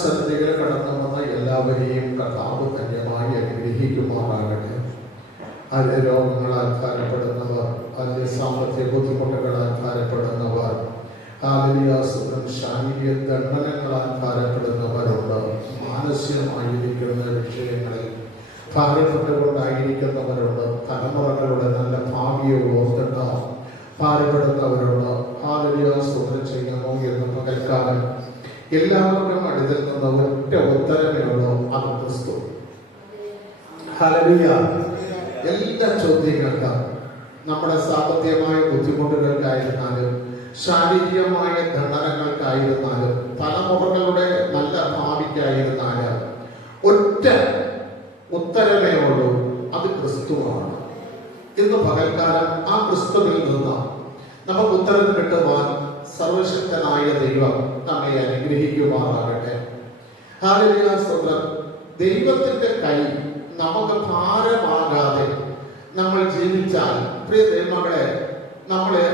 സന്നിധികൾ കടന്നു വന്ന എല്ലാവരെയും കർത്താവ് ധന്യമായി അനുഗ്രഹിക്കുമാറാകട്ടെ. അതിലെ രോഗങ്ങളാൽ ഭാരപ്പെടുന്നവർ, അതിലെ സാമ്പത്തിക ബുദ്ധിമുട്ടുകളാൽ ഭാരപ്പെടുന്നവർ, ശാരീരിക ദണ്ഡനങ്ങളാൽ ഭാരപ്പെടുന്നവരുണ്ട്. മാനസികമായിരിക്കുന്ന വിഷയങ്ങളിൽ ഭാരപ്പെട്ടുകൊണ്ടായിരിക്കുന്നവരുണ്ട്. തലമുറകളുടെ നല്ല ഭാവിയെ ഓർത്തിട്ട് ഭാരപ്പെടുന്നവരുണ്ട്. സ്തോത്രം ചെയ്യുന്നു എന്ന് പകൽക്കാലം എല്ലാവർക്കും അടുത്തിൽ നിന്ന് ഒറ്റ ഉത്തരമേ ഉള്ളൂ, അത് ക്രിസ്തു. ഹല്ലേലൂയ. എല്ലാ ചോദ്യങ്ങൾക്കും, നമ്മുടെ സാമ്പത്തികമായ ബുദ്ധിമുട്ടുകൾക്കായിരുന്നാലും ശാരീരികമായ ഖണ്ഡനങ്ങൾക്കായിരുന്നാലും തലമുറകളുടെ നല്ല ഭാവിക്കായിരുന്നാലും ഒറ്റ ഉത്തരമേ ഉള്ളൂ, അത് ക്രിസ്തുവാണ്. ഇന്ന് പകൽക്കാലം ആ ക്രിസ്തുവിൽ നിന്ന് നമുക്ക് ഉത്തരം കിട്ടുവാൻ സർവശക്തനായ ദൈവം നമ്മെ അനുഗ്രഹിക്കുമാറാകട്ടെ. ഹല്ലേലൂയ. സ്തോത്രം. ദൈവത്തിന്റെ കൈ നമുക്ക് ഭാരമാകാതെ നമ്മൾ ജീവിച്ചാൽ, പ്രിയ ദൈവമകളെ, നമ്മളെ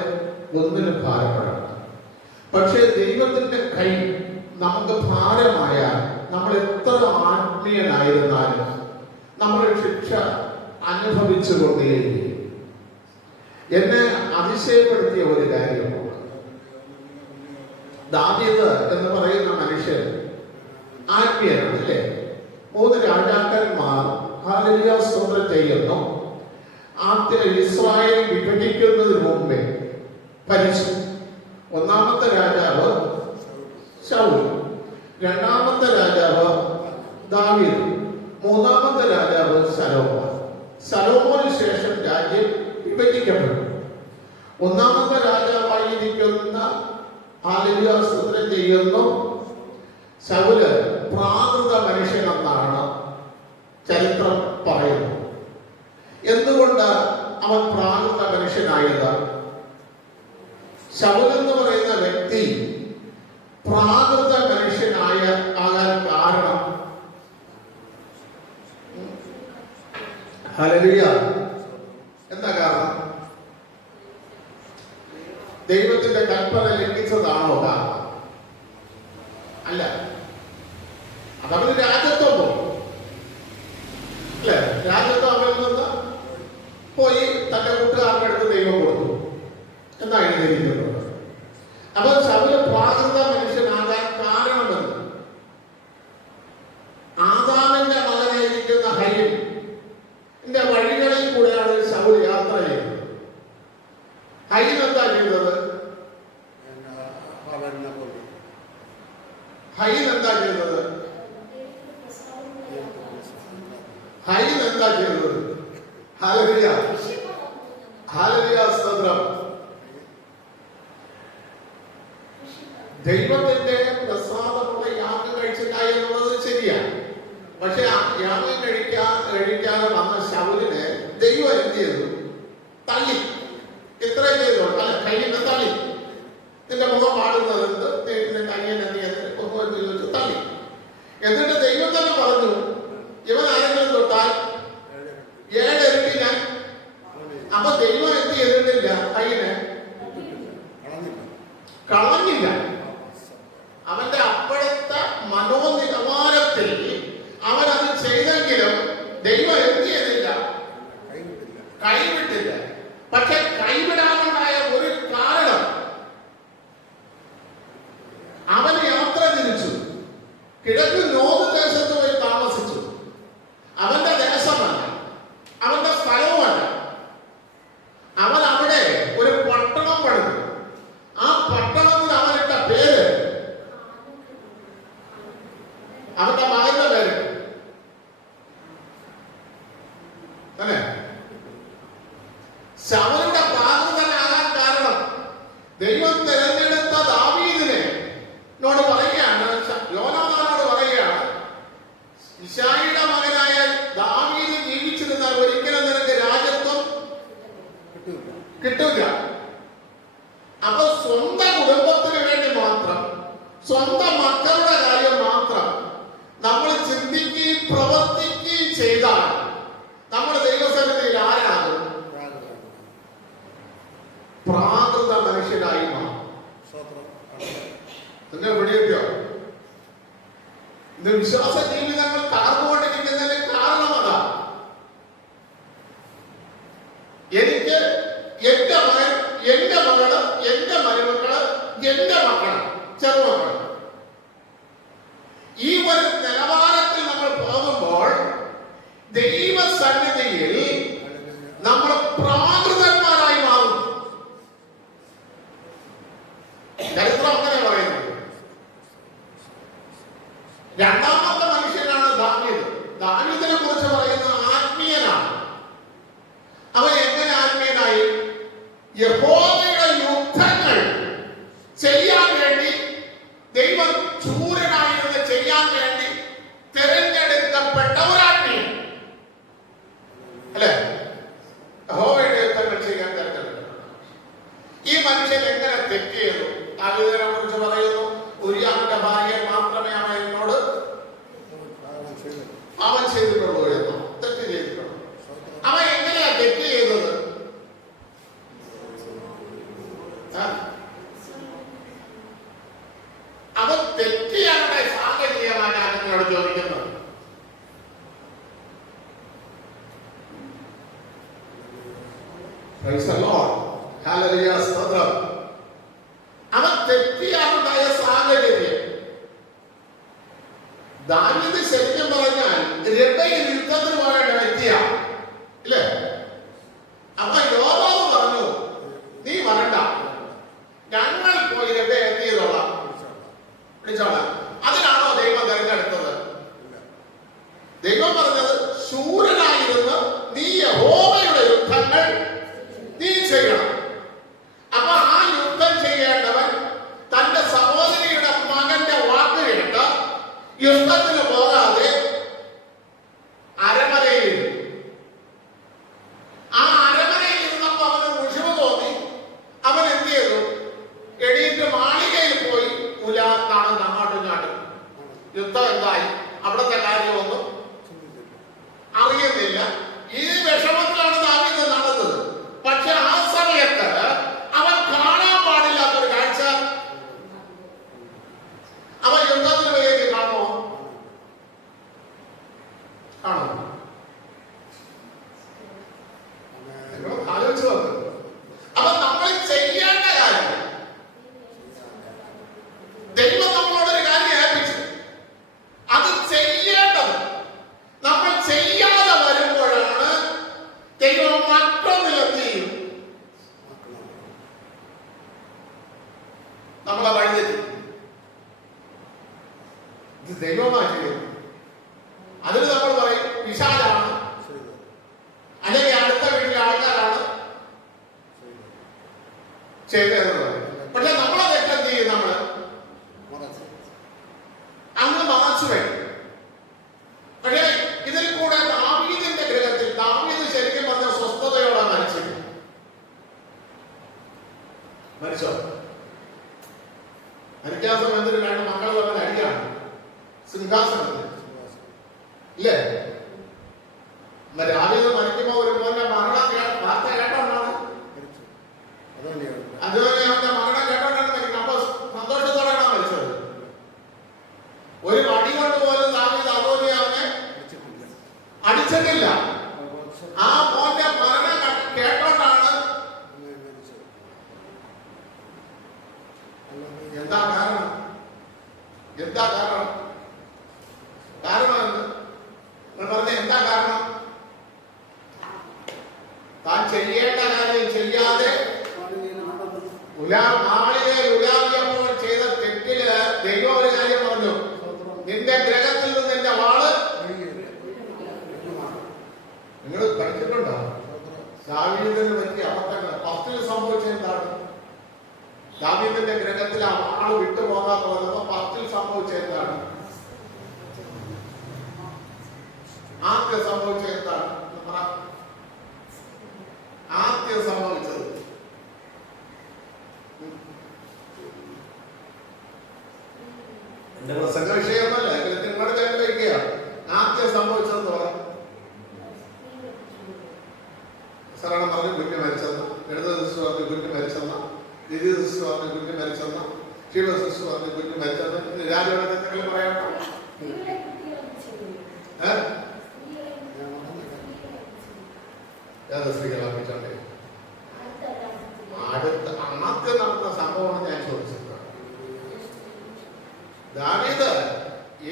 ഒന്നിനും ഭാരപ്പെടണം. പക്ഷേ ദൈവത്തിന്റെ കൈ നമുക്ക് ഭാരമായാൽ നമ്മൾ എത്ര ആത്മീയനായിരുന്നാലും നമ്മൾ ശിക്ഷ അനുഭവിച്ചുകൊണ്ടേയിരിക്കും. എന്നെ അതിശയപ്പെടുത്തിയ ഒരു കാര്യമാണ്, ദാവീദ് എന്ന് പറയുന്ന മനുഷ്യൻ ആത്മീയനാണ് അല്ലേ? 3 രാജാക്കന്മാർ ഹല്ലേലൂയ സ്തോത്രം ചെയ്യുന്നു. ആദ്യ ഇസ്രായേൽ വിഭജിക്കുന്നതിന് മുമ്പേ ഭരിച്ചു. ഒന്നാമത്തെ രാജാവ് ശൗൽ, രണ്ടാമത്തെ രാജാവ് ദാവീദ്, മൂന്നാമത്തെ രാജാവ് ശലോമോൻ. ശലോമോന് ശേഷം രാജ്യം വിഭജിക്കപ്പെട്ടു. ഒന്നാമത്തെ രാജാവായിരിക്കുന്ന ഹല്ലേലൂയ സ്തോത്രം ചെയ്യുന്നു ശൗല് പ്രാകൃത മനുഷ്യനെന്നാണ് ചരിത്രം പറയുന്നത്. എന്തുകൊണ്ട് അവൻ പ്രാകൃത മനുഷ്യനായത്? ശൗൽ എന്ന് പറയുന്ന വ്യക്തി പ്രാകൃത മനുഷ്യനായ ആകാൻ കാരണം, ഹല്ലേലൂയ, എന്താ കാരണം? ദൈവത്തിന്റെ കൽപ്പന ലംഘിച്ചതാണോ കാരണം? അല്ല. അതവന് രാജ്യത്വം പോകും അല്ലെ? രാജ്യത്വം അവരിൽ നിന്ന് പോയി തന്റെ കൂട്ടുകാരുടെ അടുത്ത് ദൈവം കൊടുത്തു എന്നാണ് എഴുതിയിരിക്കുന്നത്. അപ്പൊ ശൗല് പ്രാകൃത മനുഷ്യനാകാൻ കാരണമെന്ന്, ആദാമിന്റെ മകനായിരിക്കുന്ന ഹയീന്റെ വഴികളിൽ കൂടെയാണ് ശൗല് യാത്ര ചെയ്യുന്നത്. ഹയീൻ എന്താ ചെയ്തത്? ഹയീൻ എന്താ ചെയ്തത്? ഹയീൻ എന്താ ചെയ്തത്? ഹല്ലേലൂയ, ഹല്ലേലൂയ, സ്തോത്രം. ദൈവത്തിന്റെ പ്രസാദമുള്ള യാഗം കഴിച്ചില്ല എന്നുള്ളത് ശരിയാണ്. പക്ഷെ യാഗം കഴിക്കാതെ വന്ന ശൗലിനെ ദൈവം എന്ത് ചെയ്തു? തള്ളി. ഇത്രയും ചെയ്തോ? അല്ല, കയ്യിനെ തള്ളി. നിന്റെ മുഖം പാടുന്നത് എന്ത്? നിന്റെ കയ്യനെ നീ മുഖം ചോദിച്ചു തള്ളി. എന്നിട്ട് ദൈവം തന്നെ പറഞ്ഞു, ഇവൻ ആരെങ്കിലും തൊട്ടാൽ 7 ഇരട്ടി ഞാൻ. അപ്പൊ ദൈവം എന്ത് ചെയ്തിട്ടില്ല? കയ്യിനെ കളഞ്ഞില്ല. അവന്റെ അപ്പോഴത്തെ മനോനിലവാരത്തിൽ അവൻ അത് ചെയ്തെങ്കിലും ദൈവം എന്ത് ചെയ്തില്ല? കൈവിട്ടില്ല. പക്ഷെ കൈവിടാനുണ്ടായ ഒരു കാരണം, അവൻ യാത്ര തിരിച്ചു, കിഴക്ക് നോർത്ത് ദേശത്ത് പോയി താമസിച്ചു. അവന്റെ ദേശമല്ല, അവന്റെ സ്ഥലവുമല്ല. അവൻ അവിടെ ഒരു പട്ടണം പണിതു. ആ പട്ടണത്തിൽ അവനിട്ട പേര് അവന്റെ മകന്റെ പേര് അല്ലേ? ശൗലിന്റെ പ്രാകൃതനാകാൻ കാരണം ദൈവം തിരഞ്ഞെടുത്ത ദാവീദിനെ നോട് പറയുകയാണ്, യോനാഥാനോട് പറയുകയാണ്, ഇശായിയുടെ മകനായ ദാവീദ് ജീവിച്ചിരുന്നാൽ ഒരിക്കലും നിനക്ക് രാജ്യത്വം കിട്ടൂല. അപ്പൊ സ്വന്തം കുടുംബത്തിന് വേണ്ടി മാത്രം, സ്വന്തം മക്കളുടെ കാര്യം മാത്രം നമ്മൾ ഇന്ന് വിശ്വാസ ജീവിതങ്ങൾ തകർന്നുകൊണ്ടിരിക്കുന്നതിന് കാരണം അതാ. എനിക്ക് എന്റെ മകൻ, എന്റെ മകള്, എന്റെ മരുമക്കള്, എന്റെ മക്കള്, ചെറുമക്കള്, ഈ ഒരു നിലവാരത്തിൽ നമ്മൾ പോകുമ്പോൾ ദൈവസന്നിധിയിൽ നമ്മൾ പ്രാകൃതന്മാരായി മാറും. ചരിത്രം അങ്ങനെ പറയുന്നത്. രണ്ടാമത്തെ മനുഷ്യനാണ് ദാവീദ്. ദാവീദിനെ കുറിച്ച് പറയുന്ന ആത്മീയനാണ്. അവൻ എങ്ങനെ ആത്മീയനായി? യഹോവയുടെ യുദ്ധങ്ങൾ ചെയ്യാൻ വേണ്ടി ദൈവം ശൂരനായിരുന്ന് ചെയ്യാൻ വേണ്ടി തിരഞ്ഞെടുക്കപ്പെട്ട ഒരു ആത്മീയൻ അല്ലെ? യഹോവയുടെ യുദ്ധങ്ങൾ ചെയ്യാൻ തിരഞ്ഞെടുക്കപ്പെട്ട ഈ മനുഷ്യൻ എങ്ങനെ തെറ്റ് ചെയ്തു? ദാവീദിനെ കുറിച്ച് പറയുന്നു, ഉരിയാവിന്റെ ഭാര്യയെ മാത്രമേ അവനോട് അവൻ ചെയ്തിട്ടുള്ളൂ എന്നോ, തെറ്റ് ചെയ്തിട്ടുള്ളൂ. അവൻ എങ്ങനെയാ തെറ്റ് ചെയ്തത്? അവൻ തെറ്റിയാരുടെ സാഹചര്യമാണ് ഞാൻ നിങ്ങളോട് ചോദിക്കുന്നത്. അവൻ തെറ്റിയാറുണ്ടായ സാഹചര്യം. ദാവീദ് ശരിക്കും പറഞ്ഞാൽ രബയിൽ യുദ്ധത്തിന് പോകേണ്ട വ്യക്തിയാണ്, ഇല്ലേ? അപ്പൊ യോവാബ് പറഞ്ഞു, നീ വരണ്ട, ഞങ്ങൾ പോയി രബയെ എന്ത് ചെയ്തോളാം, വിളിച്ചോളാം. അതിനാണോ ദൈവം തിരഞ്ഞെടുത്തത്? ദൈവം പറഞ്ഞത് ശൂരനായിരുന്ന് നീ യഹോവയുടെ യുദ്ധങ്ങൾ നീ ചെയ്യണം. അപ്പൊ ആ യുദ്ധം ചെയ്യേണ്ടവൻ തന്റെ സഹോദരിയുടെ മകന്റെ വാക്ക് കേട്ട് യുദ്ധത്തിന് പോകാതെ അരമനയിൽ, ആ അരമനയിൽ ഇരുന്നപ്പോ അവന് മുഷിവ് തോന്നി. അവൻ എന്ത് ചെയ്തു? എണീറ്റ് മാളികയിൽ പോയി കാണുന്ന അങ്ങോട്ടും ഇങ്ങോട്ടും. യുദ്ധം എന്തായി? അവിടുത്തെ കാര്യമൊന്നും അറിയുന്നില്ല. ഈ വിഷമത്തിലാണ് ദാവീദ് നടന്നത്. പക്ഷെ ആ സമയത്ത് അവൻ കാണാൻ പാടില്ലാത്തൊരു കാഴ്ച അവൻ യുദ്ധത്തിന് വേണ്ടി കാണുമോ? കാണും. ആലോചിച്ചു നോക്ക്. അപ്പൊ നമ്മൾ ചെയ്യേണ്ട കാര്യം, ദൈവം നമ്മളോടൊരു കാര്യം ഏൽപ്പിച്ചു, അത് ചെയ്യേണ്ടത് നമ്മൾ ചെയ്യാതെ വരുമ്പോഴാണ് ദൈവം മറ്റൊന്നിലെത്തി നമ്മളെ വഴിതെറ്റി. ഇത് ദൈവമായി ചെയ്യുന്നു. അതിന് നമ്മൾ പറയും പിശാചാണ്, അല്ലെങ്കിൽ അടുത്ത വീട്ടിലെ ആൾക്കാരാണ് ചെയ്തതെന്ന് പറയും. പക്ഷെ നമ്മളെ തെറ്റെന്ത് ചെയ്യും? നമ്മള് അങ്ങ് മറച്ചു വേണം. പക്ഷേ ഇതിൽ കൂടെ ദാവീദിന്റെ ഗൃഹത്തിൽ ദാവീദ് ശരിക്കും പറഞ്ഞ സ്വസ്ഥതയോടെ മരിച്ചോ? മരിക്കാൻ സമയത്ത് രണ്ട് മക്കൾ തമ്മിൽ അടിയാണ് സിംഹാസനത്തിൽ, ഇല്ലേ? ദാവീദ് മരിക്കുമ്പോ ഒരു മോന്റെ വാർത്ത കേട്ടോണ്ടാണ്, അതുപോലെ അവന്റെ മരണം കേട്ടോണ്ടാണ് മരിക്കുന്നത്. അപ്പൊ സന്തോഷത്തോടെയാണ് മരിച്ചത്. ഒരു വടി കൊണ്ട് പോലും ദാവീദ് അവനെ അടിച്ചിട്ടില്ല. ആ മോന്റെ മരണം കേട്ടോണ്ടാണ്. എന്താ കാരണം? എന്താ കാരണം? കാരണം എന്ന് പറഞ്ഞ എന്താ കാരണം? താൻ ചെയ്യേണ്ട കാര്യം ചെയ്യാതെ ഉലാവിയപ്പോൾ ചെയ്ത തെറ്റില് ദൈവം ഒരു കാര്യം പറഞ്ഞു, നിന്റെ ഗ്രഹത്തിൽ നിന്ന് നിന്റെ വാള്. നിങ്ങൾ പഠിച്ചിട്ടുണ്ടോ ദാവീദിന് പറ്റിയ അബദ്ധങ്ങൾ? പത്തിൽ സംഭവിച്ചത് എന്താണ്? ദാവീദിന്റെ ഗ്രഹത്തിൽ ആ വാള് വിട്ടുപോകാതെ വന്നപ്പോ പത്തിൽ സംഭവിച്ചത് എന്താണ്? ആദ്യം സംഭവിച്ചത് എന്താണ്? ആദ്യം സംഭവിച്ചത് എന്റെ പ്രസംഗ വിഷയമല്ല, നിങ്ങളുടെ കയ്യിൽ വയ്ക്കുകയാണ്. ആദ്യം സംഭവിച്ചതെന്ന് പറയാം. സരണം പറഞ്ഞു കുഞ്ഞ് മരിച്ചെന്ന, ലളിത സിസ്റ്റർ പറഞ്ഞു കുഞ്ഞ് മരിച്ചെന്ന, ദിതി സിസ്റ്റർ പറഞ്ഞു കുഞ്ഞ് മരിച്ചെന്ന, ശിവ സിസ്റ്റർ പറഞ്ഞു കുഞ്ഞ് മരിച്ചെന്ന. രാജയുടെ എന്തെങ്കിലും പറയാമോ?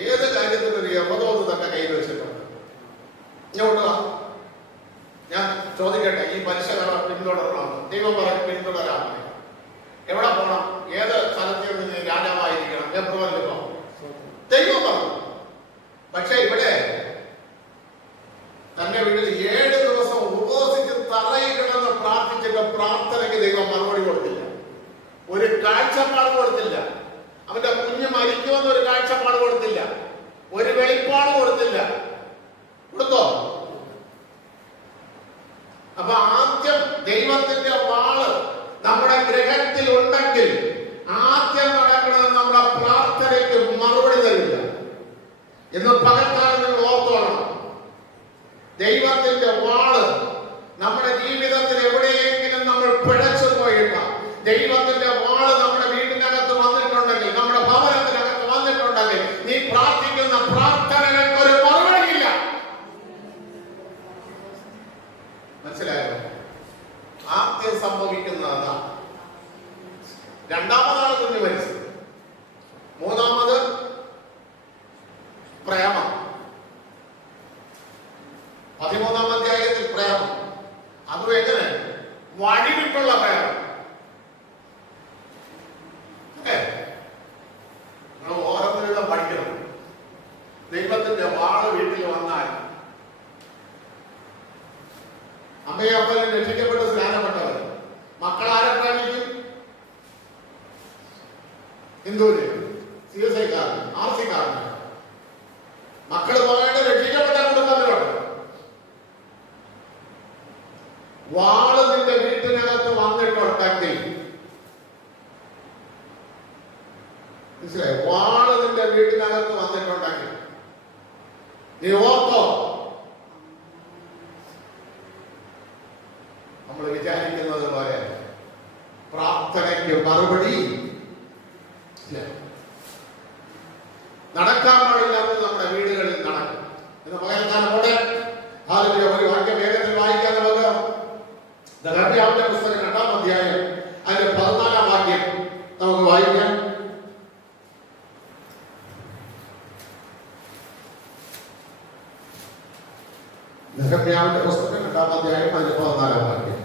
ഏത് കാര്യത്തിനും ഒരു യവതോന്ന് തന്നെ കയ്യിൽ വെച്ചിട്ടുണ്ട്. ഇങ്ങോട്ട് വാ, ഞാൻ ചോദിക്കട്ടെ, ഈ പലിശ കട പിന്തുടരണം? ദൈവം പറയും പിന്തുടരാം. എവിടെ പോകണം? ഏത് സ്ഥലത്തിൽ നിന്ന് രാജാവായിരിക്കണം? എബ്രോനിൽ പോകണം. ദൈവം പറഞ്ഞു. പക്ഷെ ഇവിടെ തന്റെ വീട്ടിൽ 7 ദിവസം ഉപവസിച്ച് തറയിൽ കിടന്ന് പ്രാർത്ഥിച്ചിട്ട് പ്രാർത്ഥനയ്ക്ക് ദൈവം മറുപടി കൊടുത്തില്ല. ഒരു കാഴ്ചപ്പാട് കൊടുത്തില്ല. അവന്റെ കുഞ്ഞ് മരിക്കുമെന്ന് ഒരു കാഴ്ചപ്പാട് കൊടുത്തില്ല. ഒരു വെളിപ്പാട് കൊടുത്തില്ല. കൊടുത്തോ? അപ്പൊ ആദ്യം ദൈവത്തിന്റെ വാള് നമ്മുടെ ഗ്രഹത്തിൽ ഉണ്ടെങ്കിൽ ആദ്യം നടക്കുന്നത് നമ്മുടെ പ്രാർത്ഥനയ്ക്ക് മറുപടി തരില്ല എന്ന് പകൽക്കാലം നിങ്ങൾ ഓർത്തോണം. ദൈവത്തിന്റെ വാള് നമ്മുടെ ജീവിതത്തിൽ എവിടെയെങ്കിലും നമ്മൾ പിഴച്ചു പോയിട്ട ദൈവത്തിന്റെ വാള് നമ്മുടെ വീടിനകത്ത് വന്നിട്ടുണ്ടെങ്കിൽ, നമ്മുടെ ഭവനത്തിനകത്ത് വന്നിട്ടുണ്ടെങ്കിൽ, നീ പ്രാർത്ഥിക്കുന്ന പ്രാർത്ഥനകൾക്ക് ഒരു മറുപടിയില്ല. മനസ്സിലായോ? ആദ്യം സംഭവിക്കുന്നത് അതാണ്. രണ്ടാമതാണ് കുഞ്ഞു മരിച്ചത്. മൂന്നാമത് പ്രേമം. 13-ാം അധ്യായത്തിൽ പ്രേമം. അതും എങ്ങനെ? വഴിവിട്ടുള്ള പ്രേമം. നിങ്ങൾ ഓരോന്നിനും പഠിക്കണം. ദൈവത്തിന്റെ വാള് വീട്ടിൽ വന്നാൽ അമ്മയും അപ്പനും രക്ഷിക്കപ്പെട്ട് സ്നാനപ്പെട്ടവർ മക്കൾ ആരെ പ്രേമിക്കും? ഹിന്ദുവിനെ, CSI കാരൻ, RC കാരൻ. മക്കൾ പോകേണ്ട രക്ഷിക്കപ്പെട്ട കുടുംബത്തിലുണ്ട്. വാള് നിന്റെ വീട്ടിനകത്ത് വന്നിട്ടുണ്ടെങ്കിൽ, മനസ്സിലായി? വാള് നിന്റെ വീട്ടിനകത്ത് വന്നിട്ടുണ്ടെങ്കിൽ നീ ഓർത്തോ, നമ്മൾ വിചാരിക്കുന്നത് പോലെ പ്രാർത്ഥനയ്ക്ക് മറുപടി നടക്കാൻ പാടില്ലാത്തത് നമ്മുടെ വീടുകളിൽ നടക്കും. ഇന്ന് പകൽക്കാലത്തോടെ ഒരു വാക്യം വേഗത്തിൽ വായിക്കാൻ നമുക്ക് നെഹമ്യാവിന്റെ പുസ്തകം 2-ാം അധ്യായം അതിന്റെ 14-ാം വാക്യം നമുക്ക് വായിക്കാം. നെഹമ്യാവിന്റെ പുസ്തകം 2-ാം അധ്യായം അതിന്റെ 14-ാം വാക്യം.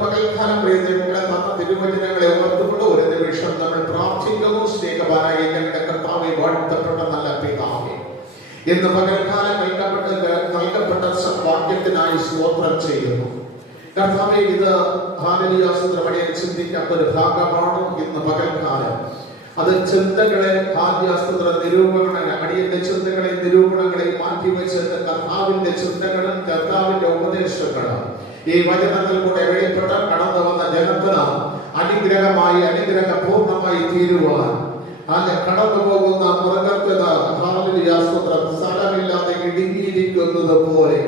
പകൽക്കാലം പ്രിയതയുടെ തന്ന തിരുവചനങ്ങളെ ഓർത്തുകൊണ്ട് ഒരു നിമിഷം നമ്മൾ പ്രാർത്ഥിക്കുന്നു. സ്നേഹവാനായിരിക്കുന്ന കർത്താവേ, വാഴ്ത്തപ്പെട്ട നല്ല പിതാവേ, ഇന്ന് പകൽക്കാലം നൽകപ്പെട്ട വാക്യത്തിനായി സ്തോത്രം ചെയ്യുന്നു. കർത്താവേ, ഇത് ഹാലലിയാസ്ത്രമണിയെ ചിന്തിക്കാത്ത ഒരു ഭാഗമാണ്. ഇന്ന് പകൽക്കാലം അത് ചിന്തകളെ ഹാദ്യാസ്ത്ര നിരൂപണങ്ങളെ, അടിയന്റെ ചിന്തകളെ നിരൂപണങ്ങളെ മാറ്റിവെച്ചിട്ട് കർത്താവിന്റെ ചിന്തകളും കർത്താവിന്റെ ഉപദേശങ്ങളും ഈ വചനത്തിൽ കൂടെ വെളിപ്പെട്ട കടന്നു വന്ന ജനത്തിന് അനുഗ്രഹമായി, അനുഗ്രഹപൂർണമായി തീരുവാൻ കടന്നു പോകുന്ന മൃഗത്തിന് സ്ഥലമില്ലാതെ ഇടുങ്ങിയിരിക്കുന്നത് പോലെ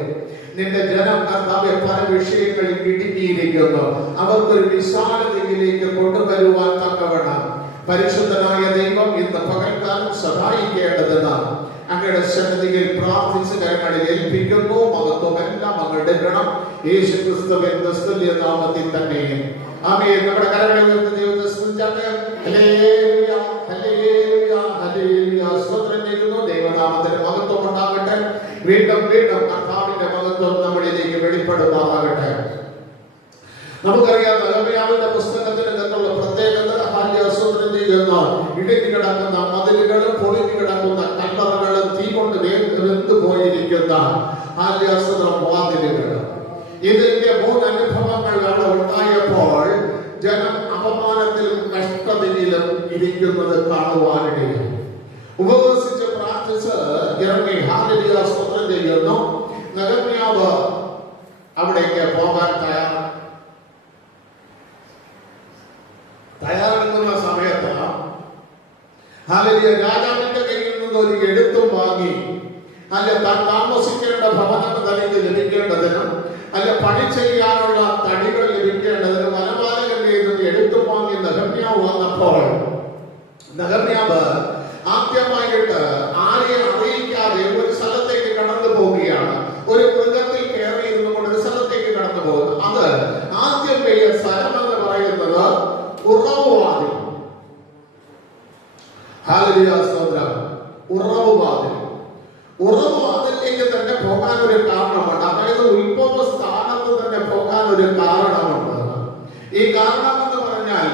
നിന്റെ ജനം കർത്താവെ പല വിഷയങ്ങളിൽ ഇടുങ്ങിയിരിക്കുന്നു. അവർക്കൊരു വിശാലതയിലേക്ക് കൊണ്ടുവരുവാൻ തക്കവണ്ണം പരിശുദ്ധനായ ദൈവം ഇന്ന് പകൽക്കാലം സഹായിക്കേണ്ടതെന്ന് അങ്ങയുടെ സന്നിധിയിൽ പ്രാർത്ഥിച്ച് കരങ്ങളിൽ ഏൽപ്പിക്കുന്നു. മഹത്വമെല്ലാം അങ്ങയുടെ ഗണം യേശുക്രിസ്തുവിൻ നിസ്തുല്യ നാമത്തിൽ തന്നെ ആമേൻ. നമ്മുടെ കരങ്ങളെ ഉയർത്തി ദൈവത്തെ സ്തുതിച്ചാട്ടെ. Hallelujah, hallelujah, hallelujah. സ്തോത്രം ചെയ്യുന്നു. ദൈവനാമത്തിന് മഹത്വം ഉണ്ടാകട്ടെ. വീണ്ടും വീണ്ടും കർത്താവിന്റെ മഹത്വം നമ്മളിലേക്ക് വെളിപ്പെടുമാറാകട്ടെ. നമുക്കറിയാം, നെഹമ്യാവിന്റെ പുസ്തകത്തിന് എന്നുള്ള പ്രത്യേകത ഇടുങ്ങി കിടക്കുന്ന മതിലുകളും പൊളിഞ്ഞു കിടക്കുന്ന കല്ലറകളും തീ കൊണ്ട് വെന്തു പോയിരിക്കുന്ന വാതിലുകൾ. ഇതിന്റെ 3 അനുഭവങ്ങൾ അവിടെ ഉണ്ടായപ്പോൾ ജനം അപമാനത്തിലും കഷ്ടതയിലും ഇരിക്കുന്നത് കാണുവാനിടയായി. ഉപവസിച്ച് പ്രാർത്ഥിച്ച് ഇറങ്ങി ഹാലലിയ സ്തോത്രം ചെയ്യുന്നു. നെഹമ്യാവ് അവിടേക്ക് പോകാൻ തയ്യാറെടുക്കുന്ന സമയത്ത് ഹാലലിയ രാജാവിന്റെ കയ്യിൽ നിന്ന് ഒരു എഴുത്തും വാങ്ങി, അല്ല താൻ താമസിക്കേണ്ട ഭവനം തനിക്ക് ലഭിക്കേണ്ടതിനും, അല്ല പണി ചെയ്യാനുള്ള തടികൾ ലഭിക്കും വലിയ സ്ഥലം എന്ന് പറയുന്നത് ഉറവുവാതിൽ. ഹല്ലേലൂയ, സ്തോത്രം. ഉറവുവാതിൽ. ഉറവുവാതിലേക്ക് തന്നെ പോകാൻ ഒരു കാരണമുണ്ട്. അതായത് ഉത്ഭവ സ്ഥാനത്ത് തന്നെ പോകാൻ ഒരു കാരണമുണ്ട്. ഈ കാരണം എന്ന് പറഞ്ഞാൽ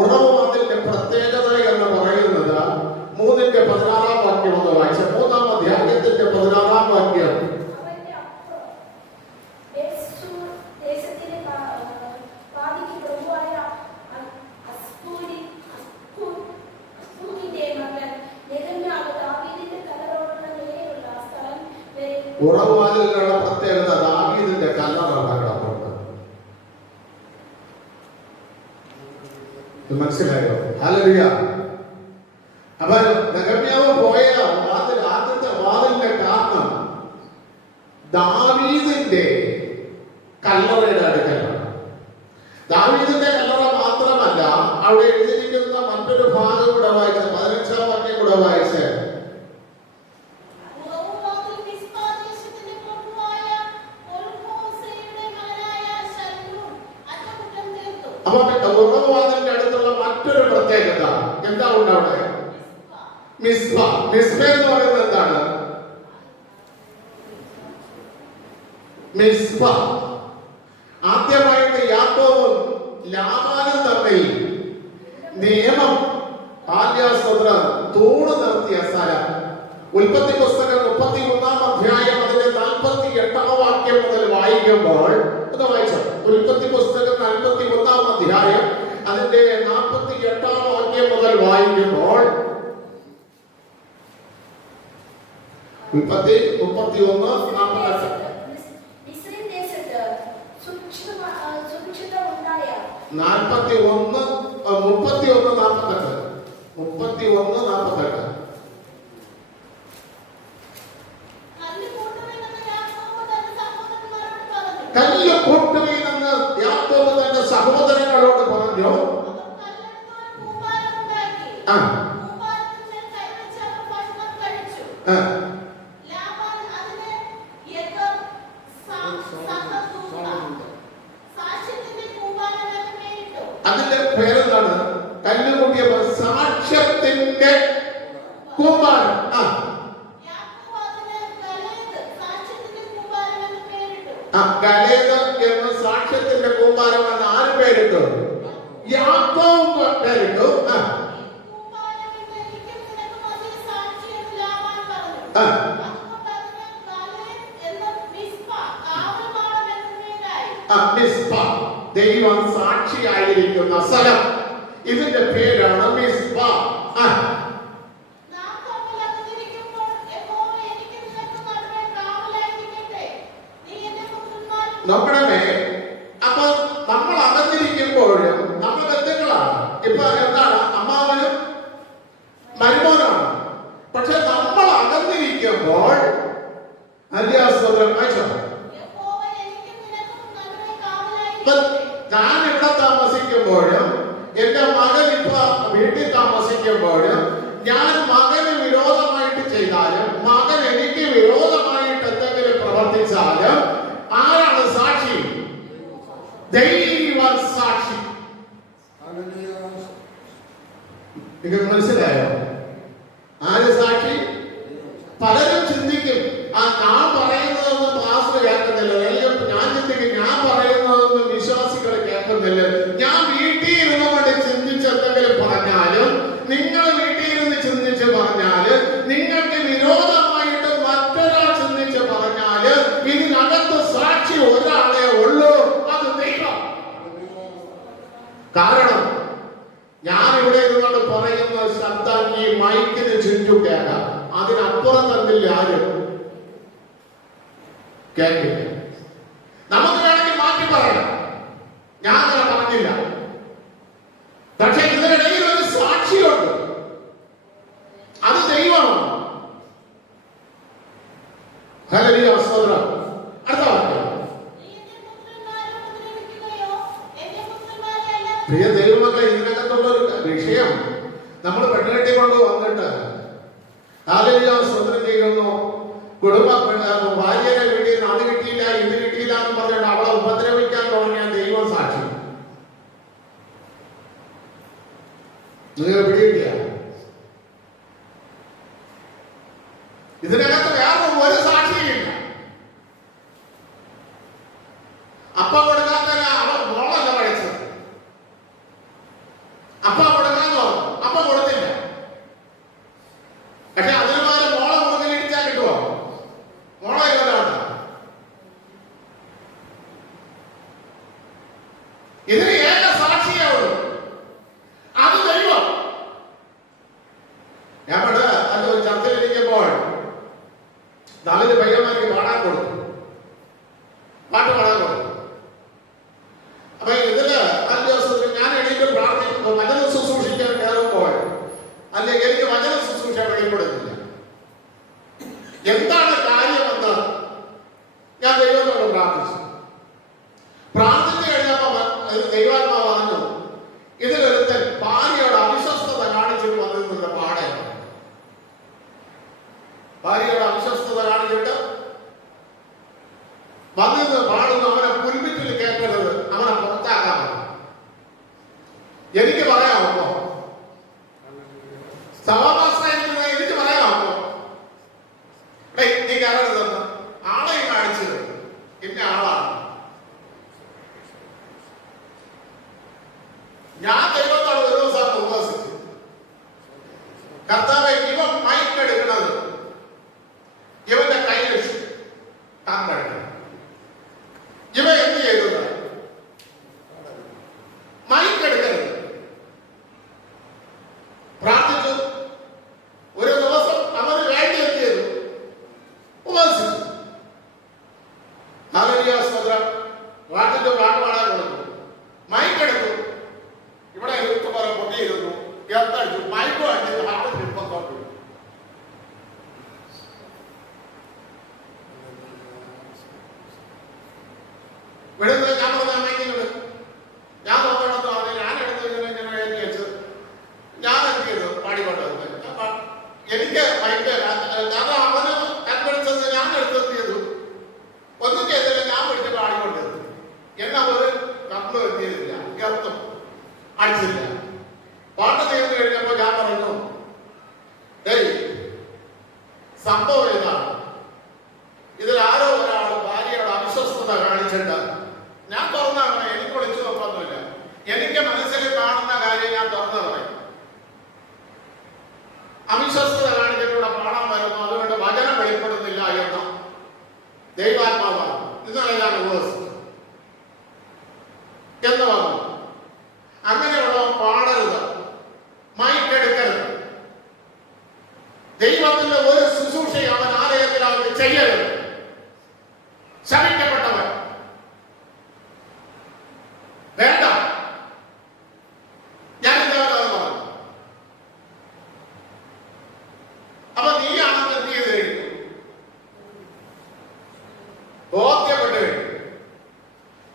ഉറവുവാതിലിന്റെ പ്രത്യേകത എന്ന് പറയുന്നത് 3:16 വാക്യം ഒന്ന് വായിച്ച 3-ാം അധ്യായത്തിന്റെ 16-ാം വാക്യം. ഉറവുവാതിലുള്ള പ്രത്യേകത ദാവീദിന്റെ കല്ലറ കിടപ്പുണ്ട്. മനസ്സിലായോ? ഹല്ലേലൂയ. അപ്പൊ നെഹെമ്യാവ് പോയ വാതിൽ, ആദ്യത്തെ വാതിലിന്റെ കാരണം ദാവീദിന്റെ കല്ലറയുടെ അടുക്കലാണ്. ദാവീദിന്റെ കല്ലറ മാത്രമല്ല, അവിടെ എഴുതിയിരിക്കുന്ന മറ്റൊരു ഭാഗം കൂടെ വായിച്ച് 15-ാം വാക്യം കൂടെ വായിച്ച് അപ്പൊ ഉറവുവാതിലിന്റെ അടുത്തുള്ള മറ്റൊരു പ്രത്യേകത എന്താ ഉണ്ട് അവിടെ? മിസ്ബ. മിസ്ബ എന്ന് പറയുന്നത് എന്താണ്? മിസ്ബ. ആദ്യമായിട്ട് യാക്കോബും ലാബാനും തമ്മിൽ നിയമം തൂണ് നിർത്തിയ സ്ഥലം. ഉൽപ്പത്തി പുസ്തകം 33-ാം അധ്യായം അതിന്റെ 48-ാം വാക്യം മുതൽ വായിക്കുമ്പോൾ ഒന്ന് വായിച്ചോ. ഉൽപ്പത്തി പുസ്തകം 41-ാം അധ്യായം അതിന്റെ 48-ാം വാക്യം മുതൽ വായിക്കുമ്പോൾ ഉൽപ്പത്തി 31:48. കല്ല് കൂട്ടുവീനെന്ന് യാക്കോബ് തന്റെ സഹോദരങ്ങളോട് പറഞ്ഞു. അതിന്റെ പേരെന്താണ്? കല്ലുകൂട്ടിയ സാക്ഷ്യത്തിന്റെ കൂമ്പാരം. ഗലേദ് എന്ന സാക്ഷ്യത്തിന്റെ കൂമ്പാരം എന്ന് ആര് പേരിട്ടു? യാക്കോബ് പേരിട്ടു. മിസ്ബ, ദൈവം സാക്ഷിയായിരിക്കുന്ന സ്ഥലം. ഇതിന്റെ പേരാണ് മിസ്ബ. നോക്കണമേ, അപ്പൊ നമ്മൾ അകന്നിരിക്കുമ്പോഴും നമ്മൾ ബന്ധുക്കളാണ്. ഇപ്പൊ എന്താണ്? അമ്മാവനും മരുമോനാണ്. പക്ഷെ നമ്മൾ അകന്നിരിക്കുമ്പോൾ ഞാൻ ഇവിടെ താമസിക്കുമ്പോഴും എന്റെ മകൻ ഇപ്പൊ വീട്ടിൽ താമസിക്കുമ്പോഴും ഞാൻ മകന് വിരോധമായിട്ട് ചെയ്താലും മകൻ എനിക്ക് വിരോധമായിട്ട് എന്തെങ്കിലും പ്രവർത്തിച്ചാലും ആരാണ് സാക്ഷി? ദൈവ സാക്ഷി. നിങ്ങൾക്ക് മനസ്സിലായോ? ആര് സാക്ഷി? പലരും ചിന്തിക്കും, ഞാൻ പറയുന്നതൊന്നും പാസ്റ്റർ കേൾക്കുന്നില്ല. ഞാൻ ചിന്തിക്കും, ഞാൻ പറയുന്നതൊന്നും വിശ്വാസികൾ കേൾക്കുന്നില്ല. ഞാൻ വീട്ടിൽ ഇരുന്ന് കൊണ്ട് ചിന്തിച്ച് എന്തെങ്കിലും പറഞ്ഞാലും, നിങ്ങൾ വീട്ടിൽ ഇരുന്ന് ചിന്തിച്ച് പറഞ്ഞാല്, നിങ്ങൾക്ക് വിരോധമായിട്ട് മറ്റൊരാൾ ചിന്തിച്ച് പറഞ്ഞാല്, ഇതിനകത്ത് സാക്ഷി ഒരാളെ ഉള്ളൂ, അത് ദൈവം. കാരണം ഞാൻ ഇവിടെ ഇരുന്നുകൊണ്ട് പറയുന്ന ശബ്ദം ഈ മൈക്കിന് ചുറ്റും കേൾക്കാം. അതിനപ്പുറം തന്നില്ല ആരും കേൾക്കില്ല. നമുക്ക് വേണമെങ്കിൽ മാറ്റി പറയണം, ഞാൻ അങ്ങനെ പറഞ്ഞില്ല. പക്ഷെ ഇതിനിടയിൽ ഒരു സാക്ഷിയുണ്ട്, അത് ദൈവമാണ്. ഹല്ലേലൂയ, സ്തോത്രം. അടുത്ത വാക്യം. പ്രിയ ദൈവമക്കളെ, ഇതിനകത്തുള്ള ഒരു വിഷയം നമ്മൾ പെണ്ണുകെട്ടി കൊണ്ട് വന്നിട്ട് ഹല്ലേലൂയ സ്തോത്രം ചെയ്യുന്നു. ഭാര്യയുടെ വീട്ടിൽ നിന്ന് അത് കിട്ടിയില്ല ഇത് കിട്ടിയില്ല എന്ന് പറഞ്ഞിട്ട് അവളെ ഉപദ്രവിക്കാൻ തുടങ്ങിയ ദൈവം സാക്ഷി. നിങ്ങൾ പിടിയില്ല. ഇതിനകത്ത് വേറെ ഒരു സാക്ഷിയില്ല. അപ്പം കൊടുക്കാത്ത അവൻ മോളല്ല കഴിച്ചത്. അപ്പം കൊടുക്കാന്നോ? അപ്പം കൊടുത്തില്ല. പക്ഷെ അതിന് പകരം മോളെ മുറുകിലിടിച്ചാൽ കിട്ടുമോ? മോളെ ഇവരാണ്. ഇതിന് ഏക സാക്ഷിയേ ഉള്ളൂ, അത് ദൈവം. ഞാൻ പണ്ട് അത് ഒരു ചർച്ചയിലിരിക്കുമ്പോൾ 4 പയ്യന്മാർക്ക് പാടാൻ കൊടുത്തു, പാട്ട് പാടാൻ കൊടുത്തു. അപ്പൊ ഇതില് 5 ദിവസത്തിൽ ഞാൻ എണീറ്റ് പ്രാർത്ഥിക്കുമ്പോൾ വചന ശുശ്രൂഷിക്കാൻ കയറുമ്പോൾ അല്ലെങ്കിൽ എനിക്ക് വചന ശുശ്രൂഷ വെളിപ്പെടുന്നില്ല. എന്താണ് കാര്യമെന്ന് ഞാൻ ദൈവത്തോട് പ്രാർത്ഥിച്ചു. പ്രാർത്ഥിച്ചു കഴിഞ്ഞപ്പോൾ ദൈവാത്മാവ് പറഞ്ഞു, ഇതിലൊരുത്തൻ ഭാര്യയോട് അവിശ്വസ്തത കാണിച്ചിട്ട് വന്നിരുന്ന പാടയാണ്. ഭാര്യയോട് അവിശ്വസ്തത കാണിച്ചിട്ട് വന്നിരുന്ന് പാടുന്നു. അവനെ പുൽമിറ്റിൽ കേൾക്കരുത്, അവനെ പുറത്താക്കാൻ പറഞ്ഞു. എനിക്ക് പറയാമോ? സഭാഭാഷ എനിക്ക് പറയാമോ? നീ കയറരുതെന്ന് ആളെ കാണിച്ചത് ഇന്ന ആളാണ്. ഞാൻ ദൈവത്തോട് ഒരു ദിവസം ഉപവസിച്ചു, കർത്താവേ, ഇവൻ മൈക്ക് എടുക്കുന്നത് ഇവന്റെ കയ്യിൽ കമ്പഴക്കണം. ഇവ എന്ത് ചെയ്തത്? മൈക്ക് എടുക്കരുത്. പ്രാർത്ഥിച്ചു. ഒരു ദിവസം അവന് വേണ്ടി എന്ത് ചെയ്തു? ഉപവസിച്ചു. ഹല്ലേലൂയ, സ്തോത്രം. പ്രാർത്ഥിച്ചു, പാട്ട് പാടാൻ കൊടുത്തു. മൈക്ക് എടുത്തു. ഇവിടെ യൂത്തുപറ പൊട്ടിയിരുന്നു, എത്തടിച്ചു. മൈക്ക് അടിച്ചിട്ട് അവിടെ നിർബന്ധം. വിടുന്നത് ഞാൻ പറഞ്ഞ അമ്മയ്ക്കുണ്ട്. ഞാൻ നോക്കണമെന്ന് പറഞ്ഞു. ഞാൻ എടുത്ത് ഇങ്ങനെ എഴുതി വെച്ച് ഞാൻ എന്ത് ചെയ്തു? പാടിക്കൊണ്ടത്. എനിക്ക് മൈക്ക് കാരണം അവന് കൺവിൻസസ് ഞാൻ എടുത്തെന്ത് ചെയ്തു? ഒന്നും ചെയ്തില്ല. ഞാൻ പിടിച്ച് പാടിക്കൊണ്ടത്. എന്നെ ഒരു കമ്പ് എത്തിയില്ല, ഗർത്തും അടിച്ചില്ല. പാട്ട് ചെയ്ത് കഴിഞ്ഞപ്പോൾ ഞാൻ പറഞ്ഞു, സംഭവം ഇതാണ്. ഇതിൽ ആരോ ഒരാൾ ഭാര്യയോട് അവിശ്വസ്തത കാണിച്ചിട്ട് ഞാൻ തുറന്നാ പറയും. എനിക്ക് വിളിച്ചു നോക്കൊന്നുമില്ല. എനിക്ക് മനസ്സിൽ കാണുന്ന കാര്യം ഞാൻ തുറന്നു പറയും. അവിശ്വസ്തത കാണിച്ചിട്ടുള്ള പാടാൻ വരുന്നു, അതുകൊണ്ട് വചനം വെളിപ്പെടുന്നില്ല എന്ന ദൈവാത്മാവാണ്. ഇന്നലെ ഞാൻ ഉപവസിച്ചു എന്ന് പറഞ്ഞു. അങ്ങനെയുള്ളവൻ പാടരുത്, മൈക്ക് എടുക്കരുത്. ദൈവത്തിന്റെ ഒരു ശുശ്രൂഷയും അവൻ ആലയത്തിൽ അവർക്ക് ചെയ്യരുത്. ശപിക്കപ്പെട്ടവൻ വേണ്ട. ഞാൻ ഇതേപോലെ പറഞ്ഞു. അപ്പൊ നീയാണെന്ന് എന്ത് ചെയ്ത് കഴിഞ്ഞു? ബോധ്യപ്പെട്ടു കഴിഞ്ഞു.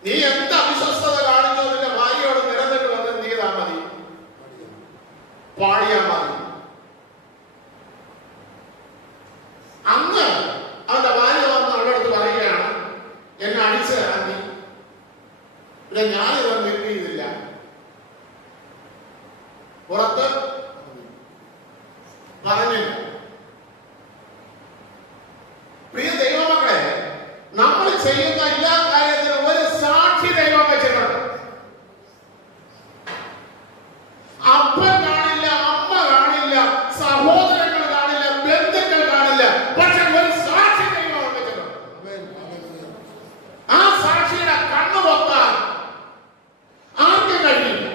നീ എന്ത് അവിശ്വസ്തത കാണിച്ചോ നിന്റെ ഭാര്യയോട് നിരന്നിട്ട് വന്ന് എന്ത് ചെയ്താൽ മതി? പാടിയാൽ മതി. അന്ന് അവന്റെ ഭാര്യ വന്ന് അവളുടെ അടുത്ത് പറയുകയാണ്, എന്നെ അടിച്ചു തരാൻ നീ. പിന്നെ ഞാനിതൊന്നും വെയിറ്റ് ചെയ്തില്ല. പുറത്ത് പറഞ്ഞില്ല. പ്രിയ ദൈവമക്കളെ, നമ്മൾ ചെയ്യുന്ന എല്ലാ കാര്യത്തിനും ഒരു സാക്ഷി ദൈവം വെച്ചിട്ടുണ്ട്. അപ്പൻ കാണില്ല, അമ്മ കാണില്ല, സഹോദരങ്ങൾ കാണില്ല, ബന്ധുക്കൾ കാണില്ല, പക്ഷെ ഒരു സാക്ഷി ദൈവം വെച്ചിട്ടുണ്ട്. ആ സാക്ഷിയുടെ കണ്ണു പൊത്താൻ ആർക്കും കഴിയില്ല.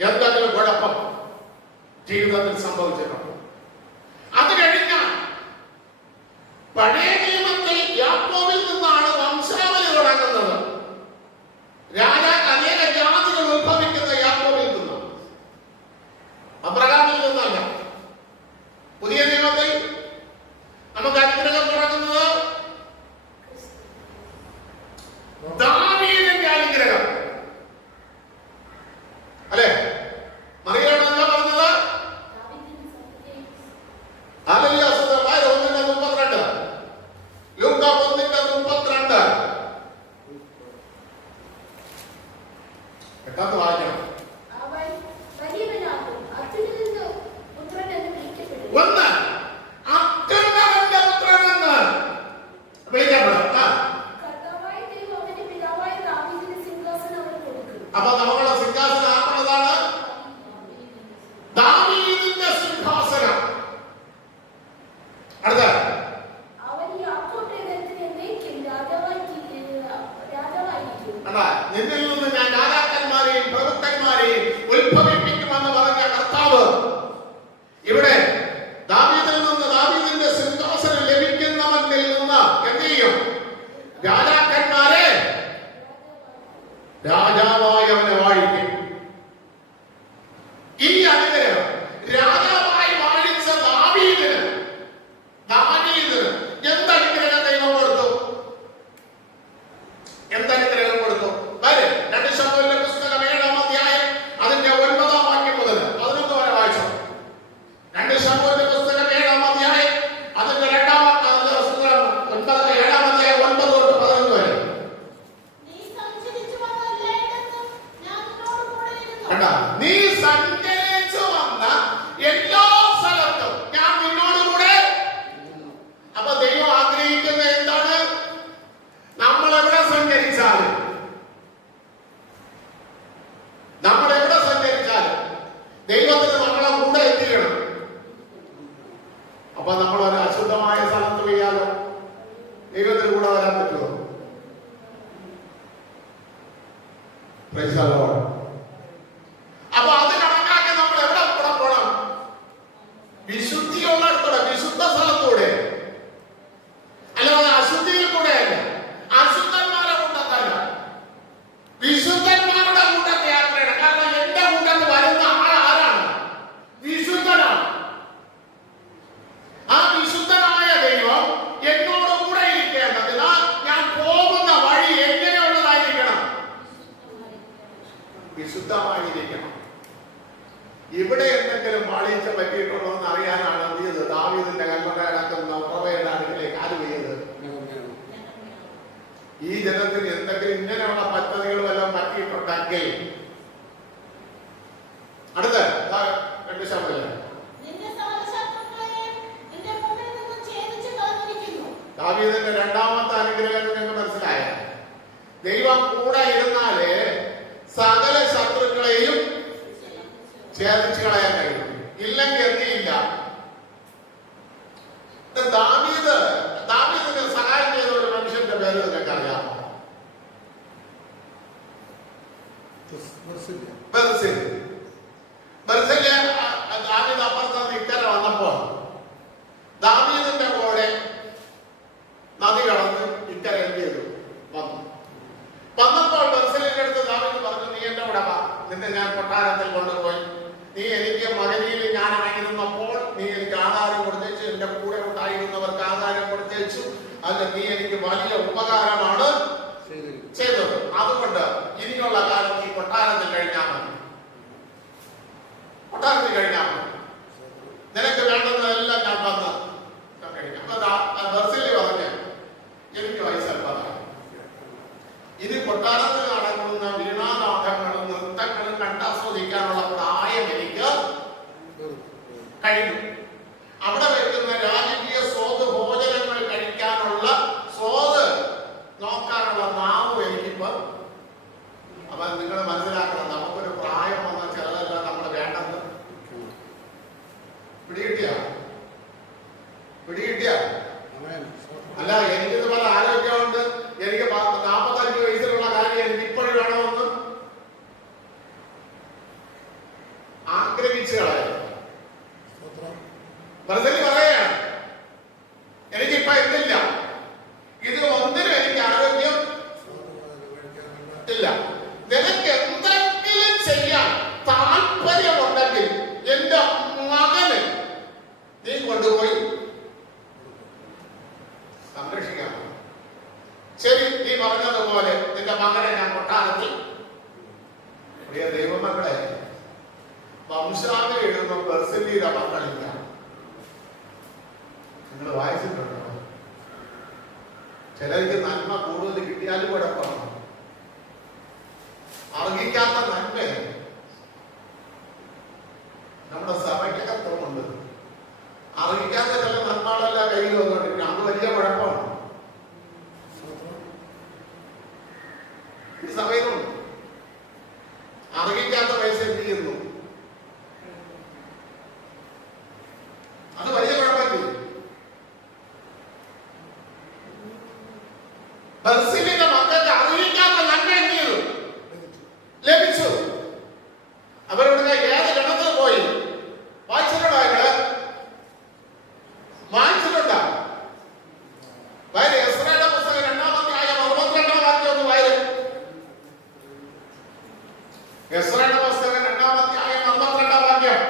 എന്തെങ്കിലും കുഴപ്പം ജീവിതത്തിൽ സംഭവിച്ചിട്ടുണ്ട്. അത് കഴിഞ്ഞാൽ പഴയ നിയമത്തിൽ യാക്കോബിൽ നിന്നാണ് വംശാവലി തുടങ്ങുന്നത്. അനേക ജാതികൾ ഉത്ഭവിക്കുന്ന യാക്കോബിൽ നിന്നാണ്, അബ്രഹാമിൽ നിന്നല്ല. പുതിയ നിയമത്തിൽ നമുക്ക് അനുഗ്രഹം തുടങ്ങുന്നത് ദാവീദിന്റെ അനുഗ്രഹം അല്ലെ? മറിയയോട് എന്താ പറഞ്ഞത്? ഹല്ലേലൂയ. 1:32, ലൂക്ക 1:32. എട്ടാമത് വായിക്കണം. ഒന്ന്, അത്യുന്നതന്റെ പുത്രൻ എന്ന് വിളിക്കപ്പെടും. അപ്പൊ നമ്മുടെ സിംഹാസനം ആക്കുന്നതാണ് ദാവീദിന്റെ സിംഹാസനം. അടുത്ത നിന്നിൽ നിന്ന് ഞാൻ രാജാക്കന്മാരെയും പ്രഭുക്കന്മാരെയും ഉത്ഭവിപ്പിക്കുമെന്ന് പറഞ്ഞ കർത്താവ് ഇവിടെ ദാവീദിൽ നിന്ന്, ദാവീദിന്റെ സിംഹാസനം ലഭിക്കുന്നവനിൽ നിന്ന് എന്ത് ചെയ്യും? രാജാക്കന്മാരെ രാജാവായി അവനെ വാഴിക്കും. ഈ അനുഗ്രഹം രാജാവായി വാഴിച്ച ദാവീദിന് എന്തനുഗ്രഹം ദൈവം കൊടുത്തു? എന്തനുഗ്രഹം കൊടുത്തു? 2 ശമൂവേലിന്റെ പുസ്തകം 7-ാം അധ്യായം അതിന്റെ 9-ാം വാക്യം മുതൽ 11 വരെ വായിച്ചു. 2 ശമൂവേലിന്റെ പുസ്തകം 7-ാം അധ്യായം അതിന്റെ 7-ാം അധ്യായം 9 തൊട്ട് 11 വരെ. നീ സഞ്ചരിച്ചു വന്ന എല്ലാ സ്ഥലത്തും ഞാൻ നിന്നോടുകൂടെ. അപ്പൊ ദൈവം ആഗ്രഹിക്കുന്നത് എന്താണ്? നമ്മൾ എവിടെ സഞ്ചരിച്ചാലും ദൈവത്തിന് നമ്മളെ കൂടെ എത്തിക്കണം. അപ്പൊ നമ്മൾ ഒരു അശുദ്ധമായ സ്ഥലത്ത് ചെയ്യാലോ ദൈവത്തിന് കൂടെ വരാൻ പറ്റുമോ? Praise the Lord. അപ്പൊ അത് കണക്കാക്കി നമ്മൾ എവിടെ പോകണം? വിശുദ്ധിയുള്ളിടത്തൂടെ, വിശുദ്ധ സ്ഥലത്തൂടെ, അല്ലാതെ അശുദ്ധിയിൽ കൂടെ അല്ല. അശുദ്ധന്മാരെ കൂട്ടത്തല്ല, വിശുദ്ധന്മാരുടെ കൂട്ടത്തെ യാത്രയാണ്. കാരണം എന്റെ കൂട്ടത്തിൽ വരുന്ന ആൾ ആരാണ്? വിശുദ്ധനാണ്. ആ വിശുദ്ധനായ ദൈവം എന്നോട് കൂടെ ഇരിക്കേണ്ടതിനാൽ ഞാൻ പോകുന്ന വഴി എങ്ങനെയുള്ളതായിരിക്കണം? വിശുദ്ധമായിരിക്കണം. ഇവിടെ എന്തെങ്കിലും പാളിച്ച പറ്റിയിട്ടുണ്ടോ എന്ന് അറിയാനാണ് എന്ത് ചെയ്തത്? ദാവീദിന്റെ കൽപ്പന അടക്കുന്ന ഉറവയുടെ അടുക്കിലേക്ക് ആര് ചെയ്തത്? ഈ ജനത്തിന് എന്തെങ്കിലും ഇങ്ങനെയുള്ള പദ്ധതികൾ വല്ലതും പറ്റിയിട്ടുണ്ടെങ്കിൽ അടുത്ത 2 ശമൂവേൽ ദാവീദിന്റെ രണ്ടാമത്തെ അനുഗ്രഹം നിങ്ങൾക്ക് മനസ്സിലായ? ദൈവം കൂടെ ഇരുന്നാലേ സകല ശത്രുക്കളെയും ഛേദിച്ചു കളയാൻ കഴിയും. ഇല്ലെങ്കിൽ എന്തിയില്ല. ദാവീദിന് സഹായം ചെയ്ത ഒരു മനുഷ്യന്റെ പേര് നിങ്ങൾക്ക് അറിയാമോ? ദാവീദ് അപ്പുറത്ത് ഇക്കരെ വന്നപ്പോൾ ദാവീദിന്റെ കൂടെ നദി കടന്ന് ഇക്കരെ എന്ത് ചെയ്തു? വന്നപ്പോൾ ബർസിലിന്റെ അടുത്ത് ദാവീദ് പറഞ്ഞു, നീ എന്റെ കൂടെ വാ, നിന്നെ ഞാൻ കൊട്ടാരത്തിൽ കൊണ്ടുപോയി, നീ എനിക്ക് മകനിയിൽ ഞാൻ അടങ്ങിയിരുന്നപ്പോൾ നീ എനിക്ക് ആഹാരം കൊടുത്തേച്ചു, എന്റെ കൂടെ ഉണ്ടായിരുന്നവർക്ക് ആഹാരം കൊടുത്തേച്ചു, അത് നീ എനിക്ക് വലിയ ഉപകാരമാണ് ചെയ്തത്. അതുകൊണ്ട് ഇനിയുള്ള കാലം നീ കൊട്ടാരത്തിൽ കഴിഞ്ഞാൽ മതി, നിനക്ക് വേണ്ടുന്നതെല്ലാം ഞാൻ വന്ന് കഴിക്കാം. ബർസിലി പറഞ്ഞു, എനിക്ക് വയസ്സൽപ്പതാണ്, ഇനി കൊട്ടാരത്തിൽ നടക്കുന്ന വീണാനാഥങ്ങളും നൃത്തങ്ങളും കണ്ടാസ്വദിക്കാനുള്ള പ്രായം എനിക്ക് കഴിഞ്ഞു. അവിടെ വെക്കുന്ന രാജകീയ സ്വാദ് ഭോജനങ്ങൾ കഴിക്കാനുള്ള സ്വാദ് നോക്കാനുള്ള നാവും എനിക്കിപ്പോ. അപ്പൊ നിങ്ങൾ മനസ്സിലാക്കണം, നമുക്കൊരു പ്രായം വന്ന ചിലതല്ല നമ്മൾ വേണ്ടെന്ന്. പിടികിട്ടിയ അല്ല, എനിക്കിതുപോലെ ആരോഗ്യമുണ്ട്, എനിക്ക് 45 വയസ്സിലുള്ള കാര്യം എനിക്ക് ഇപ്പോഴും വേണമെന്ന് ഇല്ല. നിനക്ക് എന്തെങ്കിലും ചെയ്യാൻ താല്പര്യമുണ്ടെങ്കിൽ എന്റെ മകന് നീ കൊണ്ടുപോയി സംരക്ഷിക്കണം. ശരി, നീ പറഞ്ഞതുപോലെ നിന്റെ മകനെ ഞാൻ കൊട്ടാരത്തിൽ. പ്രിയ ദൈവമക്കളെ, വംശാവലി എഴുതുന്ന ബർസിലിയുടെ മക്കളില്ല. നിങ്ങൾ വായിച്ചിട്ടുണ്ടോ? ചിലർക്ക് നന്മ കൂടുതൽ കിട്ടിയാലും കുഴപ്പമാണ്. അർഹിക്കാത്ത നന്മ നമ്മുടെ സഭയ്ക്കകത്തുമുണ്ട്. അർഹിക്കാത്ത ചില നന്മകളെല്ലാം കയ്യിൽ വന്നുകൊണ്ടിരിക്കും. അത് വലിയ കുഴപ്പമാണ്. ഈ സഭയിലുണ്ട്. അർഹിക്കാത്ത പൈസ എന്ത് ചെയ്യുന്നു? അത് വലിയ കുഴപ്പമില്ല. ബർസിലിന്റെ മക്കൾക്ക് അറിയിക്കാത്ത നന്മ എന്ത് ചെയ്തു? ലഭിച്ചു. അവരുടെ ഏത് ഗണത്തിൽ പോയി വായിച്ചിട്ടുണ്ടോ? വായിച്ചിട്ടുണ്ടോ? എസ്രയുടെ പുസ്തകം 2-ാം അധ്യായം 62-ാം വാക്യം ഒന്ന് വായിക്കും. എസ്രയുടെ പുസ്തകം 2-ാം അധ്യായം 62-ാം വാക്യം.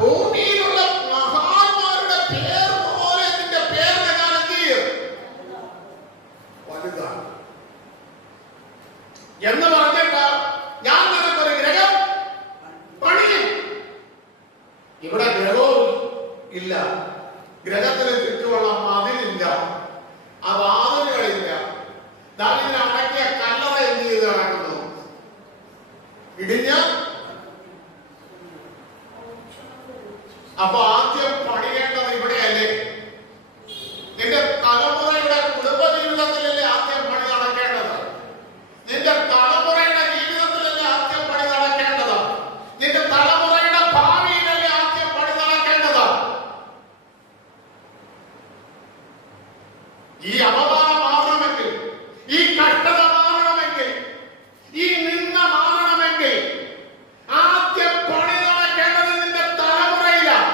ഭൂമിയിലുള്ള മഹാന്മാരുടെ പേർ പോലെ നിന്റെ പേരിനെ ഞാൻ എന്ത് ചെയ്യും? വലുതാണ് എന്ന് പറഞ്ഞിട്ട് ഞാൻ നിനക്കൊരു ഗ്രഹം പണിയും. ഇവിടെ ഗ്രഹവും ഇല്ല, ഗ്രഹത്തിന് ചുറ്റുമുള്ള മതിലില്ല, ആ വാതിലുകളില്ല. ദാവീദിനെ അടക്കിയ കല്ലറ എന്ത് ചെയ്ത് നടക്കുന്നു? ഇടിഞ്ഞ. അപ്പൊ ആദ്യം പണിയേണ്ടത് ഇവിടെയല്ലേ? നിന്റെ തലമുറയുടെ കുടുംബ ജീവിതത്തിലല്ലേ ആദ്യം പണി നടക്കേണ്ടത്? നിന്റെ തലമുറയുടെ ജീവിതത്തിലല്ലേ ആദ്യം പണി നടക്കേണ്ടത്? നിന്റെ തലമുറയുടെ ഭാവിയിലല്ലേ ആദ്യം പണി നടക്കേണ്ടത്? ഈ അപമാനം മാറണമെങ്കിൽ, ഈ കഷ്ടത മാറണമെങ്കിൽ, ഈ നിന്ദ മാറണമെങ്കിൽ ആദ്യം പണി നടക്കേണ്ടത് നിന്റെ തലമുറയിലാണ്.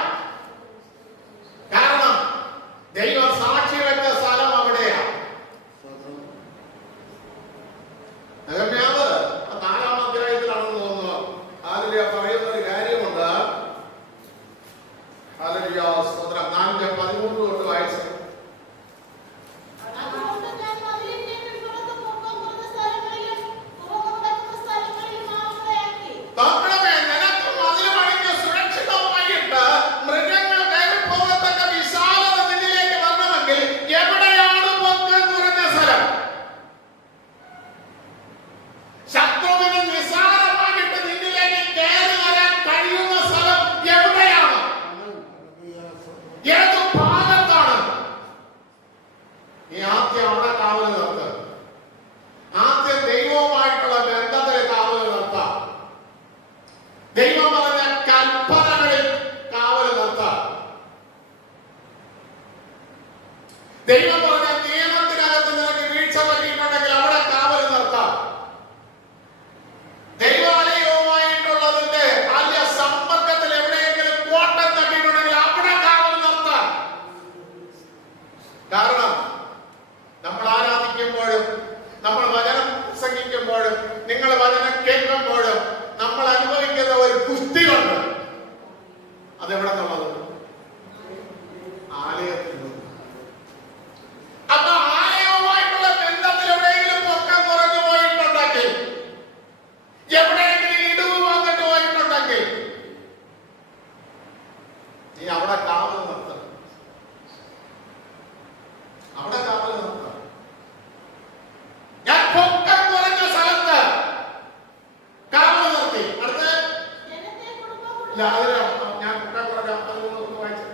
ഞാൻ കുട്ടാൻ പറഞ്ഞ അതൊന്ന് വായിച്ചു.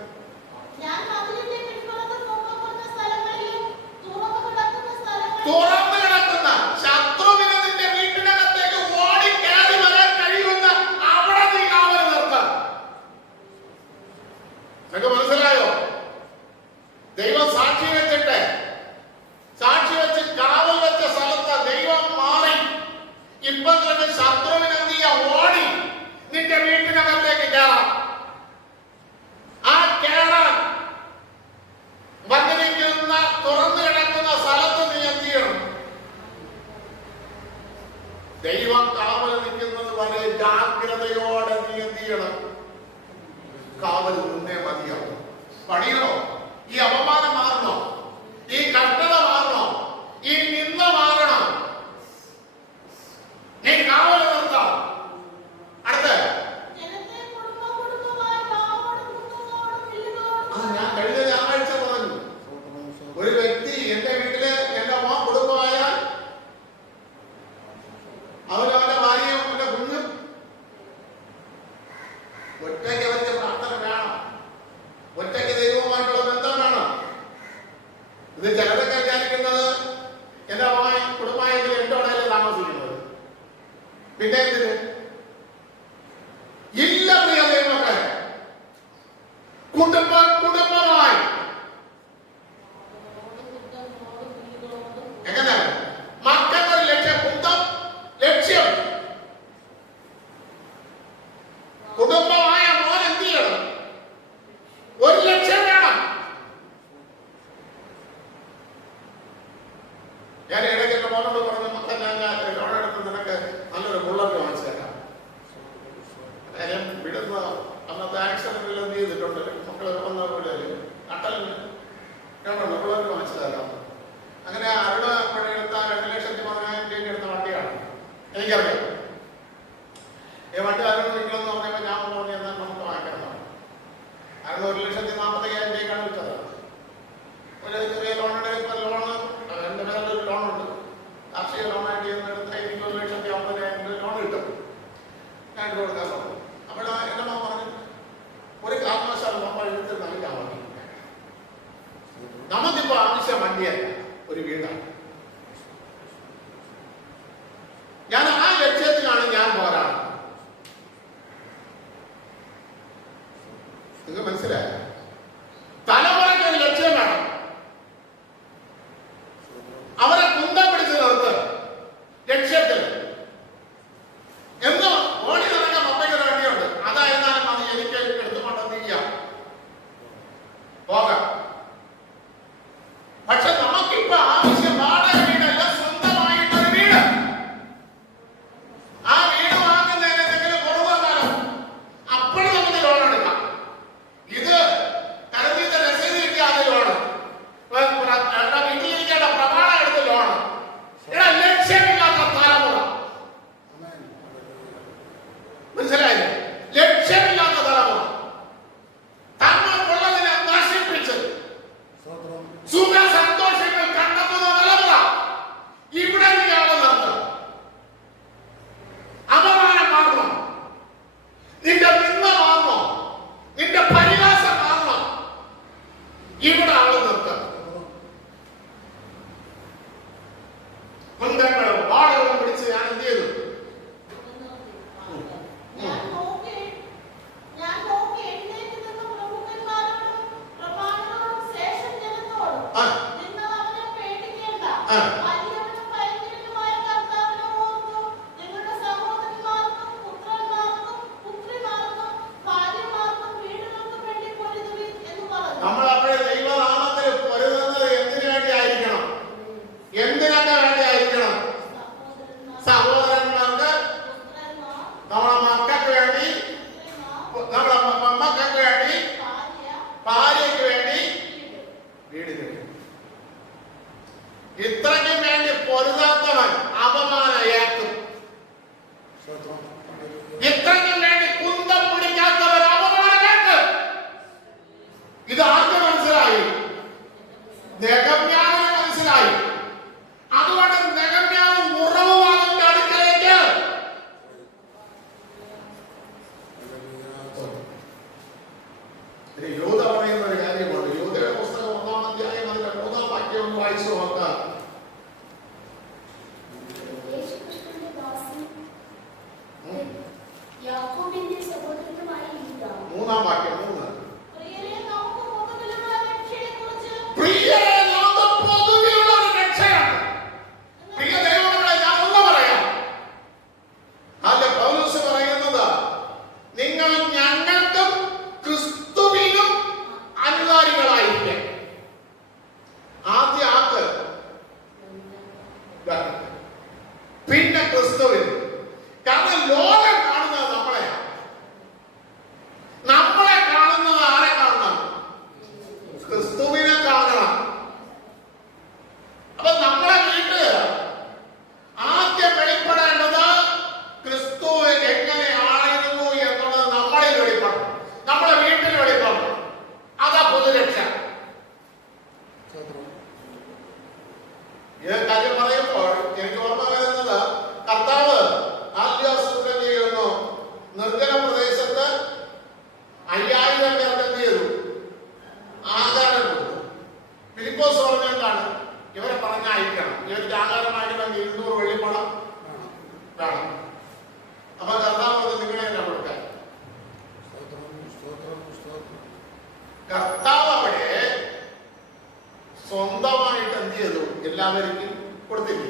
തുറന്നു കിടക്കുന്ന ശത്രുവിന് നിന്റെ വീട്ടിനകത്തേക്ക് ഓടി കയറി വരാൻ കഴിയുന്ന അവിടെ നീ കാവൽ നിർത്താം. നിങ്ങൾക്ക് മനസ്സിലായോ? ദൈവം സാക്ഷി വെച്ചിട്ട് കാവൽ വെച്ച സ്ഥലത്ത് ദൈവം മാറി. ഇപ്പൊ നിന്റെ ശത്രുവിന് നീ ഓടി നിന്റെ വീട്ടിനകത്തേക്ക് കയറാം. ആ കയറാൻ വന്നിരിക്കുന്ന തുറന്നു കിടക്കുന്ന സ്ഥലത്ത് നീ എന്ത് ചെയ്യണം? ദൈവം കാവൽ നിൽക്കുന്നത് വരെ ജാഗ്രതയോടെ നീ എന്ത് ചെയ്യണം? കാവൽ നിന്നേ മതിയാവും. പണിയണോ? ഈ അപമാനം മാറണോ? ഈ കഷ്ടത മാറണോ? ഈ നിന്ന മാറണം. നീ കാവൽ നിർത്താം. അടുത്ത് ഞാൻ കഴിഞ്ഞ ഞായറാഴ്ച പറഞ്ഞു, ഒരു വ്യക്തി എന്റെ വീട്ടില് എന്റെ മോൻ കുടുംബമായാൽ അവനവന്റെ ഭാര്യയും എന്റെ കുഞ്ഞും ഒറ്റയ്ക്ക് അവർക്ക് പ്രാർത്ഥന വേണം. ഒറ്റയ്ക്ക് ദൈവവുമായിട്ടുള്ള ബന്ധം വേണം. ഇത് ചിലതൊക്കെ വിചാരിക്കുന്നത് എന്റെ മോൻ കുടുംബമായെങ്കിൽ എന്റെ ഉടനെ താമസിക്കുന്നത്. പിന്നെ എന്തിന്? ഇല്ല പ്രിയ ദൈവമക്കളെ, കുടുംബമായി എങ്ങനെ മക്കളുടെ ലക്ഷ്യം ലക്ഷ്യം കുടുംബമായ മോൻ എന്ത് ചെയ്യണം? ഒരു ലക്ഷ്യം വേണം. ഞാൻ ഇടയ്ക്ക് മോനോട് പറഞ്ഞു, മക്കളെ ഞാൻ ലോൺ എടുത്ത് നിനക്ക് നല്ലൊരു ബുള്ളറ്റ് വാങ്ങിച്ചു തരാം. ഞാൻ വിടുന്ന അന്നത്തെ ആക്സിഡന്റിൽ എന്ത് ചെയ്തിട്ടുണ്ട്? മക്കളെ വന്ന പോലെ നട്ടലിന് രണ്ടുണ്ട് ബുള്ളറ്റ് വാങ്ങിച്ചു തരാം. അങ്ങനെ അവരുടെ പഴയെടുത്ത 2,10,000 എടുത്ത വണ്ടിയാണ്. എനിക്കറിയാം. ഈ വണ്ടി ആരോട് നിൽക്കണമെന്ന് പറഞ്ഞപ്പോൾ ഞാൻ പറഞ്ഞു, എന്നാൽ നമുക്ക് വാങ്ങിക്കണം. അയാൾ 1,40,000 വിറ്റത്. ഒരു ചെറിയ ലോണുണ്ട്. ഇപ്പം ലോണ് എൻ്റെ പേരിലൊരു ലോണുണ്ട്. കാർഷിക ലോണായിട്ട് എടുത്ത എനിക്ക് 1,50,000 ലോൺ കിട്ടും. ഞാൻ കൊടുക്കാൻ പറഞ്ഞു. അപ്പോൾ എൻ്റെ മോൻ പറഞ്ഞു, ഒരു കാരണവശാലും നമ്മൾ എഴുത്ത് നൽകാൻ മതി. നമുക്കിപ്പോൾ ആവശ്യം വണ്ടിയല്ല, ഒരു വീടാണ്. ഞാൻ ആ ലക്ഷ്യത്തിലാണ് ഞാൻ പോരാടുന്നത്. നിങ്ങൾക്ക് മനസ്സിലായോ? തലമുറയ്ക്ക് ഒരു ലക്ഷ്യം വേണം. അവരെ കുന്തം പിടിച്ച് നിർത്ത് ലക്ഷ്യത്തിൽ. എന്നോ ഓടി നടക്കാൻ മൊത്തയ്ക്ക് ഒരു വണ്ടിയുണ്ട്. അതായിരുന്നാലും മതി, എനിക്ക് എടുത്തുകൊണ്ടെന്ന് ചെയ്യാം, പോകാം. പക്ഷെ നമുക്കിപ്പോ ആവശ്യം 3-ാം വാക്യം 3. പ്രിയരേ, നമുക്ക് പൊതുവിലുള്ള രക്ഷയെക്കുറിച്ച് പ്രിയരേ, നമുക്ക് പൊതുവിലുള്ള ഒരു രക്ഷയാണ്. പ്രിയ ദൈവമക്കളെ, ഞാൻ ഒന്ന് പറയാം. അല്ല, പൗലോസ് പറയുന്നത് നിങ്ങൾ ഞങ്ങൾക്കും ക്രിസ്തുവിനും അനുകാരികളായിരിക്കും. ആദ്യ ആക്ക്, പിന്നെ ക്രിസ്തുവിന്. കാരണം ലോകം കാണുന്നത് നമ്മളെയാണ്. നമ്മളെ കാണുന്നത് ആരെ കാണണം? ക്രിസ്തുവിനെ കാണണം. അപ്പൊ നമ്മളെ വീട്ടിൽ ആദ്യം വെളിപ്പെടേണ്ടത് ക്രിസ്തു എങ്ങനെയായിരുന്നു എന്നുള്ളത് നമ്മളിൽ വെളിപ്പെടണം, നമ്മളെ വീട്ടിൽ വെളിപ്പെടണം. അതാ പൊതുരക്ഷ. ഈ കാര്യം പറയുമ്പോൾ എനിക്ക് ഓർമ്മ വരുന്നത്, കർത്താവ് ആദ്യാസൂത്രം ചെയ്യുന്നു. നിർജ്ജന പ്രദേശത്ത് 5000 പേർക്ക് എന്ത് ചെയ്തു? ആഹാരം കൊടുത്തു. ഫിലിപ്പോസ് പറഞ്ഞെന്താണ്? ഇവരെ പറഞ്ഞയക്കണം, ഇവർക്ക് ആഹാരമായിട്ട് 200 വെള്ളിപ്പണം വേണം. അപ്പൊ കർത്താവ് അത് നിങ്ങളെ തന്നെ കൊടുക്കാൻ. കർത്താവ് അവിടെ സ്വന്തമായിട്ട് എന്ത് ചെയ്തു? എല്ലാവർക്കും കൊടുത്തില്ലേ?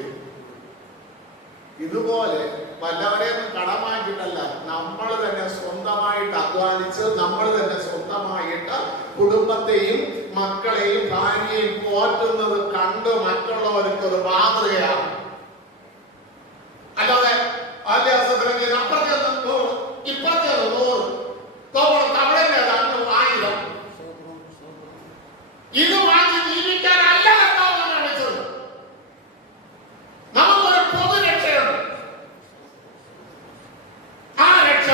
ഇതുപോലെ വല്ലവരെയൊന്നും കടം വാങ്ങിയിട്ടല്ല, നമ്മൾ തന്നെ സ്വന്തമായിട്ട് അധ്വാനിച്ച്, നമ്മൾ തന്നെ സ്വന്തമായിട്ട് കുടുംബത്തെയും മക്കളെയും ഭാര്യയെയും പോറ്റുന്നത് കണ്ട് മറ്റുള്ളവർക്ക് ഒരു മാതൃകയാണ്. അല്ലാതെ ആദ്യാസത്തിലെങ്കിൽ അപ്പുറത്തെ 100, ഇപ്പുറത്തെ 100, തവള 1000 ഇത് വാങ്ങി ജീവിക്കാനല്ല കർത്താവ് കാണിച്ചത്. നമുക്കൊരു പൊതുരക്ഷയുണ്ട്. ആ രക്ഷ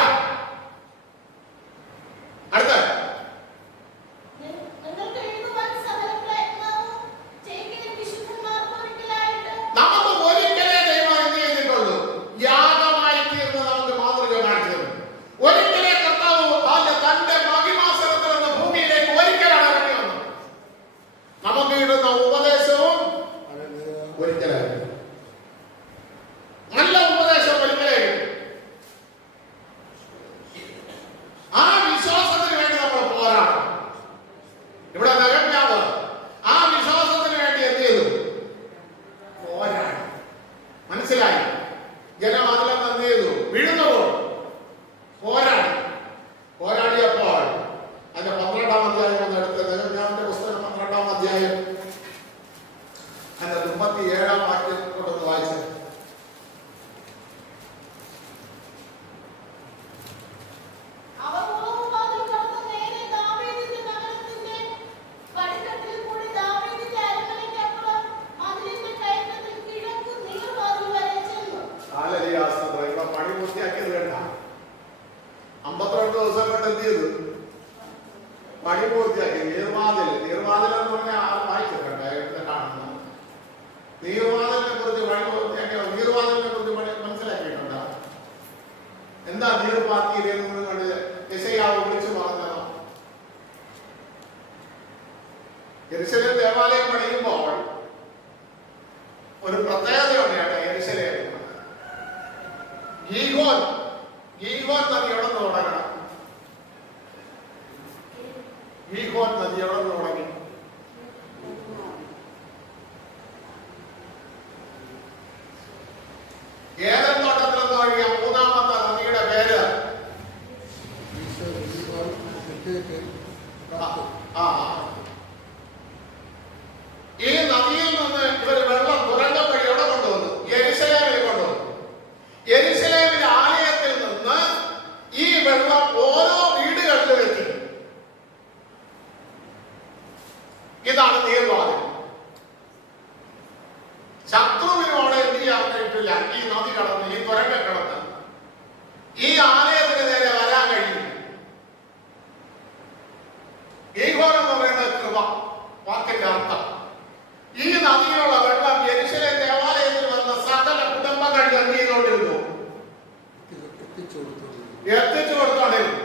അടുത്ത നിങ്ങൾക്ക് എഴുതുവാൻ സകല പ്രയത്നവും ചെയ്യുന്ന വിശുദ്ധന്മാർക്ക് ഒരിക്കലായിട്ട് നമുക്ക് ഒരിക്കലേ ദൈവം എന്ത് ചെയ്തിട്ടുള്ളൂ? യാഗമായി തീർന്ന് നമുക്ക് മാതൃക കാണിച്ചത്. ഒരിക്കലേ കർത്താവ് തന്റെ മഹിമാസനത്തിൽ നിന്ന് ഭൂമിയിലേക്ക് ഒരിക്കലാണ് ഇറങ്ങി വന്നത്. നമുക്ക് കിട്ടുന്ന ഉപദേശവും ഒരിക്കലായിരുന്നു. നല്ല ഉപദേശം ഒരിക്കലായിരുന്നു. ആ വിശ്വാസത്തിന് വേണ്ടി നമ്മൾ പോരാടണം. ഇവിടെ നഗരജ്ഞാവ് ആ വിശ്വാസത്തിന് വേണ്ടി എന്ത് ചെയ്തു? പോരാടി. മനസ്സിലായി? ജനം അതിലെന്ന് എന്ത് ചെയ്തു? വീഴുന്നപ്പോൾ പോരാടി. പോരാടിയപ്പോൾ അതിന്റെ 12-ാം അധ്യായം ഒന്ന് എടുത്ത്, നഗരജ്ഞാവിന്റെ പുസ്തകം 12-ാം അധ്യായം അതിന്റെ 37-ാം വാക്യം കൊണ്ടൊന്ന് വായിച്ചത്. അവർ മുളകുവാതിൽ കടന്ന് നേരെ ദാവീദിന്റെ നഗരത്തിന്റെ പടിക്കെട്ടിൽ കൂടി ദാവീദിന്റെ അരമനയ്ക്കപ്പുറം മതിലിന്റെ കയറ്റത്തിൽ കിഴക്ക് നീർവാതിൽ വരെ ചെന്നു. ഇവിടെ പണി പൂർത്തിയാക്കിയത് വേണ്ട. 52 ദിവസം കൊണ്ട് എന്ത് ചെയ്തു? പണി പൂർത്തിയാക്കി. നീർവാതിൽ എന്ന് പറഞ്ഞാൽ വായിച്ചിട്ടുണ്ട്, കാണുന്നു. നീർവാതിലിനെ കുറിച്ച് പണി പൂർത്തിയാക്കിയോ? നീർവാതിലിനെ കുറിച്ച് മനസ്സിലാക്കിയിട്ടുണ്ടോ? എന്താ നീർപാത്തിയിലെന്ന് കണ്ട് യെശയ്യാവ് വിളിച്ചു പറഞ്ഞതോ? യെരൂശലേം ദേവാലയം പണിയുമ്പോൾ ഒരു പ്രത്യേകതയുണ്ട് കേട്ടോ. യെരൂശലേം ഗീഹോൻ നദി എവിടെ നിന്ന് തുടങ്ങണം? ഗീഹോൻ നദി എവിടെ നിന്ന് തുടങ്ങി? ഏതൻ തോട്ടത്തിൽ നിന്ന് ഒഴുകിയ 3-ാമത്തെ നദിയുടെ പേര് ഈ നദിയിൽ നിന്ന് ഇവർ വെള്ളം തുരങ്കം വഴി എവിടെ കൊണ്ടുവന്നു? യെരൂശലേമിൽ കൊണ്ടുവന്നു. യെരൂശലേമിലെ ആലയത്തിൽ നിന്ന് ഈ വെള്ളം ഓരോ വീടുകളിൽ വെച്ചു. ഇതാണ് നീർവാതിൽ. ശത്രുവിനോട് എന്ത് ചെയ്യാൻ കഴിയില്ല. ഈ നദി കടന്ന്, ഈ തുരങ്കം കടന്ന് ഈ ആലയത്തിന് നേരെ വരാൻ കഴിയും. ഈഗോൻ എന്ന് പറയുന്നത് കൃപ, വാക്കിന്റെ അർത്ഥം. ഈ നദിയിലുള്ള വെള്ളം യെരൂശലേം ദേവാലയത്തിൽ വന്ന സകല കുടുംബങ്ങളിൽ എന്ത് ചെയ്തുകൊണ്ടിരുന്നു? എത്തിച്ചു കൊടുത്തോണ്ടിരുന്നു.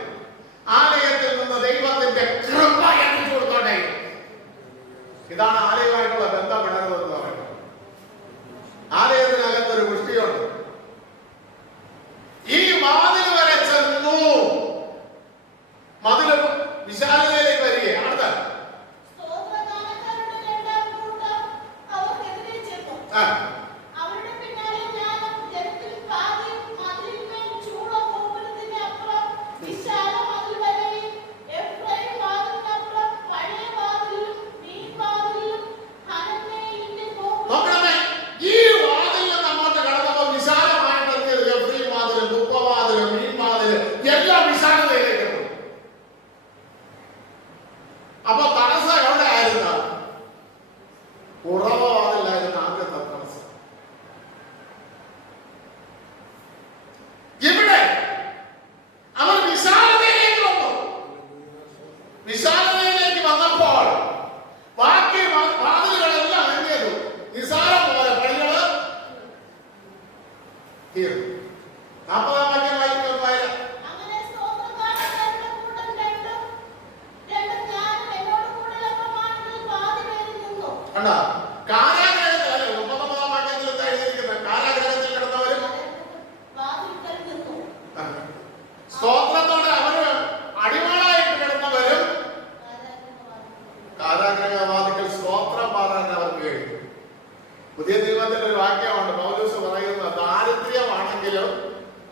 കണ്ടോ? കാരാഗ്രഹത്തിൽ 39-ാം വാക്യത്തിൽ എന്താ എഴുതിയിരിക്കുന്നത്? കാരാഗ്രഹത്തിൽ കിടന്നവരും വാതിൽക്കൽ നിന്നു. സ്തോത്രത്തോടെ അവര് അടിമകളായിട്ട് കിടന്നവരും കാരാഗ്രഹവാദികൾ സ്തോത്രം പാടാൻ അവർക്ക് കഴിയും. പുതിയ നിയമത്തിൽ ഒരു വാക്യമുണ്ട്. പൗലോസ് പറയുന്നത് ദാരിദ്ര്യമാണെങ്കിലും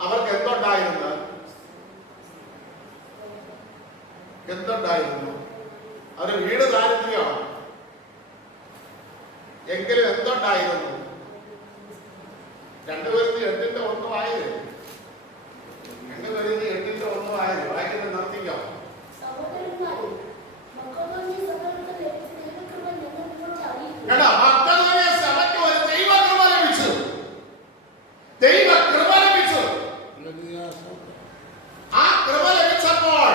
അവർക്ക് എന്തുണ്ടായിരുന്നു? അവരുടെ വീട് ദാരിദ്ര്യമാണ് എങ്കിലും എന്തുണ്ടായിരുന്നു? 2:8 ആയത്. 2:8 ആയത്. വായിക്കുന്നത് നിർത്തിക്കോ. കേട്ടോ? മക്കളുടെ സഭയ്ക്ക് ഒരു ദൈവകൃപ ലഭിച്ചു. ദൈവകൃപ ലഭിച്ചു. ആ കൃപ ലഭിച്ചപ്പോൾ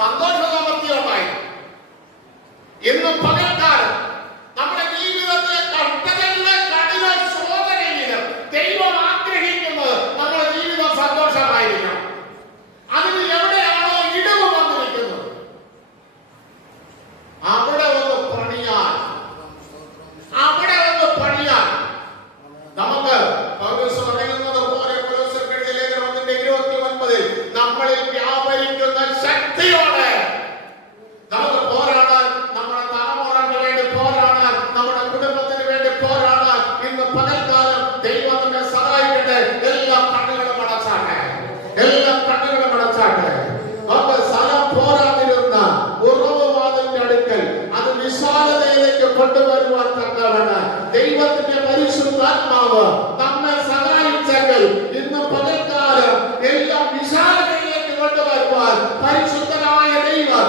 സന്തോഷ സമൃദ്ധി ഉണ്ടായിരുന്നു. ഇന്ന് പകൽക്കാലം നമ്മുടെ ജീവിതത്തിലെ കഷ്ടതയിലെ കഠിന ശോധനയിലും ദൈവം ആഗ്രഹിക്കുന്നത് നമ്മുടെ ജീവിതം സന്തോഷമായിരിക്കണം. അതിന് എവിടെയാണോ ഇടിവ് വന്നിരിക്കുന്നത് അവിടെ ഒന്ന് പണിയാൻ നമുക്ക് പൗലോസ് പറയുന്നത് പോലെ കൊലോസ്യർക്കെഴുതിയ ലേഖനം 1:29 നമ്മളിൽ വ്യാപരിക്കുന്ന ശക്തിയോടെ നമുക്ക് പോരാടാൻ, നമ്മുടെ തലമുറയ്ക്ക് വേണ്ടി പോരാടാൻ, നമ്മുടെ കുടുംബത്തിന് വേണ്ടി പോരാടാൻ ഇന്ന് പകൽക്കാലം ദൈവം നമ്മെ സഹായിക്കട്ടെ. എല്ലാ കണ്ണുകളും അടച്ചാട്ടെ. നമുക്ക് സ്ഥലം പോരാതിരുന്ന ഉറവുവാതിന്റെ അടുക്കൽ അത് വിശാലതയിലേക്ക് കൊണ്ടുവരുവാൻ തക്കവണ്ണം ദൈവത്തിന്റെ പരിശുദ്ധാത്മാവ് നമ്മെ സഹായിച്ചെങ്കിൽ ഇന്ന് പകൽക്കാലം എല്ലാം വിശാലതയിലേക്ക് കൊണ്ടുവരുവാൻ പരിശുദ്ധനായ ദൈവം